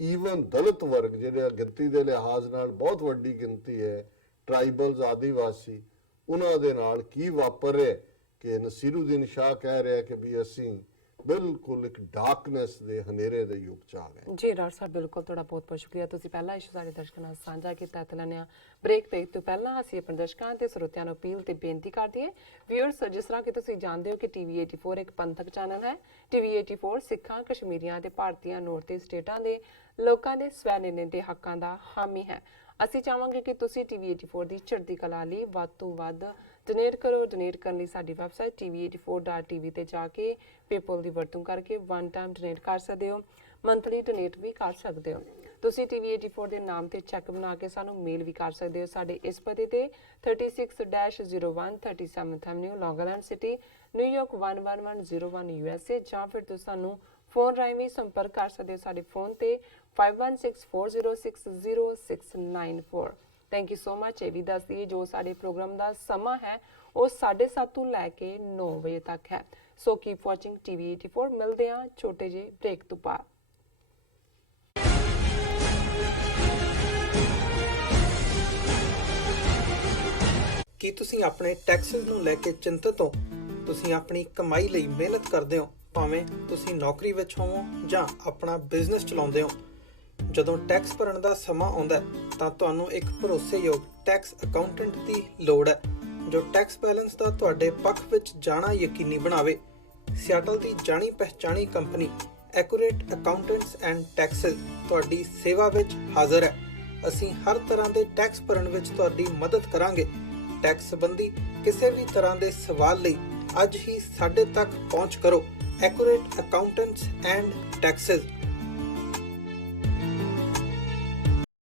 ਈਵਨ ਦਲਿਤ ਵਰਗ ਜਿਹੜੇ ਗਿਣਤੀ ਦੇ ਲਿਹਾਜ਼ ਨਾਲ ਬਹੁਤ ਵੱਡੀ ਗਿਣਤੀ ਹੈ, ਟ੍ਰਾਈਬਲਸ, ਆਦੀਵਾਸੀ, ਉਹਨਾਂ ਦੇ ਨਾਲ ਕੀ ਵਾਪਰ ਰਿਹਾ ਕਿ ਨਸੀਰੁੱਦੀਨ ਸ਼ਾਹ ਕਹਿ ਰਿਹਾ ਕਿ ਵੀ ਅਸੀਂ ਬਿਲਕੁਲ ਇੱਕ ਡਾਰਕਨੈਸ ਦੇ ਹਨੇਰੇ ਦੇ ਯੁੱਗ ਚ ਆ ਗਏ। ਜੀ ਡਾਕਟਰ ਸਾਹਿਬ, ਬਿਲਕੁਲ ਤੁਹਾਡਾ ਬਹੁਤ ਬਹੁਤ ਸ਼ੁਕਰੀਆ। ਤੁਸੀਂ ਪਹਿਲਾਂ ਇਸ਼ੂ ਸਾਡੇ ਦਰਸ਼ਕਾਂ ਨਾਲ ਸਾਂਝਾ ਕੀਤਾ। ਤਲਨਿਆ ਬ੍ਰੇਕ ਤੋਂ ਪਹਿਲਾਂ ਅਸੀਂ ਆਪਣੇ ਦਰਸ਼ਕਾਂ ਤੇ ਸਰੋਤਿਆਂ ਨੂੰ ਅਪੀਲ ਤੇ ਬੇਨਤੀ ਕਰਦੇ ਹਾਂ। ਵਿਊਅਰਸ, ਜਿਸ ਤਰ੍ਹਾਂ ਕਿ ਤੁਸੀਂ ਜਾਣਦੇ ਹੋ ਕਿ ਟੀਵੀ 84 ਇੱਕ ਪੰਥਕ ਚੈਨਲ ਹੈ। ਟੀਵੀ 84 ਸਿੱਖਾਂ, ਕਸ਼ਮੀਰੀਆਂ ਤੇ ਭਾਰਤੀਆਂ ਨੌਰਥ ਈਸਟ ਸਟੇਟਾਂ ਦੇ ਲੋਕਾਂ ਦੇ ਸਵੈ ਨਿਰਣੇ ਦੇ ਹੱਕਾਂ ਦਾ ਹਾਮੀ ਹੈ। ਅਸੀਂ ਚਾਹਾਂਗੇ ਕਿ ਤੁਸੀਂ ਟੀਵੀ 84 ਦੀ ਚੜ੍ਹਦੀ ਕਲਾ ਲਈ ਵੱਧ ਤੋਂ ਵੱਧ ਡੋਨੇਟ ਕਰੋ। ਡੋਨੇਟ ਕਰਨ ਲਈ ਸਾਡੀ ਵੈਬਸਾਈਟ tv84.tv ਤੇ ਜਾ ਕੇ ਪੇਪਲ ਦੀ ਵਰਤੋਂ ਕਰਕੇ ਵਨ ਟਾਈਮ ਡੋਨੇਟ ਕਰ ਸਕਦੇ ਹੋ, ਮੰਥਲੀ ਡੋਨੇਟ ਵੀ ਕਰ ਸਕਦੇ ਹੋ। ਤੁਸੀਂ ਟੀਵੀ 84 ਦੇ ਨਾਮ ਤੇ ਚੈੱਕ ਬਣਾ ਕੇ ਸਾਨੂੰ ਮੇਲ ਵੀ ਕਰ ਸਕਦੇ ਹੋ। ਸਾਡੇ ਇਸ ਪਤੇ ਤੇ 36-01 37th ਐਵਨਿਊ, ਲੌਂਗ ਆਈਲੈਂਡ ਸਿਟੀ, ਨਿਊਯਾਰਕ 11101 USA, ਜਾਂ ਫਿਰ ਤੁਸੀਂ ਸਾਨੂੰ ਫੋਨ ਰਾਹੀਂ ਵੀ ਸੰਪਰਕ ਕਰ ਸਕਦੇ ਹੋ ਸਾਡੇ ਫੋਨ ਤੇ 5164060694। Thank you so much. ਇਹ ਵੀ ਦੱਸ ਦਈਏ ਜੋ ਸਾਡੇ ਪ੍ਰੋਗਰਾਮ ਦਾ ਸਮਾਂ ਹੈ ਉਹ 7:30 ਤੋਂ ਲੈ ਕੇ 9 ਵਜੇ ਤੱਕ ਹੈ। ਸੋ ਕੀਪ ਵਾਚਿੰਗ ਟੀਵੀ 84। ਮਿਲਦੇ ਹਾਂ ਛੋਟੇ ਜਿਹੇ ਬ੍ਰੇਕ ਤੋਂ ਬਾਅਦ। ਕੀ ਤੁਸੀਂ ਆਪਣੇ ਟੈਕਸਸ ਨੂੰ ਲੈ ਕੇ ਚਿੰਤਤ ਹੋ? ਤੁਸੀਂ ਆਪਣੀ ਕਮਾਈ ਲਈ ਮਿਹਨਤ ਕਰਦੇ ਹੋ, ਭਾਵੇਂ ਤੁਸੀਂ ਨੌਕਰੀ ਵਿੱਚ ਹੋਵੋ ਜਾਂ ਆਪਣਾ ਬਿਜ਼ਨਸ ਚਲਾਉਂਦੇ ਹੋ। ਜਦੋਂ ਟੈਕਸ ਭਰਨ ਦਾ ਸਮਾਂ ਆਉਂਦਾ ਤਾਂ ਤੁਹਾਨੂੰ ਇੱਕ ਭਰੋਸੇਯੋਗ ਟੈਕਸ ਅਕਾਊਂਟੈਂਟ ਦੀ ਲੋੜ ਹੈ ਜੋ ਟੈਕਸ ਬੈਲੈਂਸ ਦਾ ਤੁਹਾਡੇ ਪੱਖ ਵਿੱਚ ਜਾਣਾ ਯਕੀਨੀ ਬਣਾਵੇ। ਸਿਆਟਲ ਦੀ ਜਾਣੀ ਪਹਿਚਾਣੀ company Accurate Accountants and Taxes ਤੁਹਾਡੀ ਸੇਵਾ ਵਿੱਚ ਹਾਜ਼ਰ ਹੈ। ਅਸੀਂ ਹਰ ਤਰ੍ਹਾਂ ਦੇ ਟੈਕਸ ਭਰਨ ਵਿੱਚ ਤੁਹਾਡੀ ਮਦਦ ਕਰਾਂਗੇ। ਟੈਕਸ ਸੰਬੰਧੀ ਕਿਸੇ ਵੀ ਤਰ੍ਹਾਂ ਦੇ ਸਵਾਲ ਲਈ ਅੱਜ ਹੀ ਸਾਡੇ ਤੱਕ ਪਹੁੰਚ ਕਰੋ। Accurate Accountants and Texas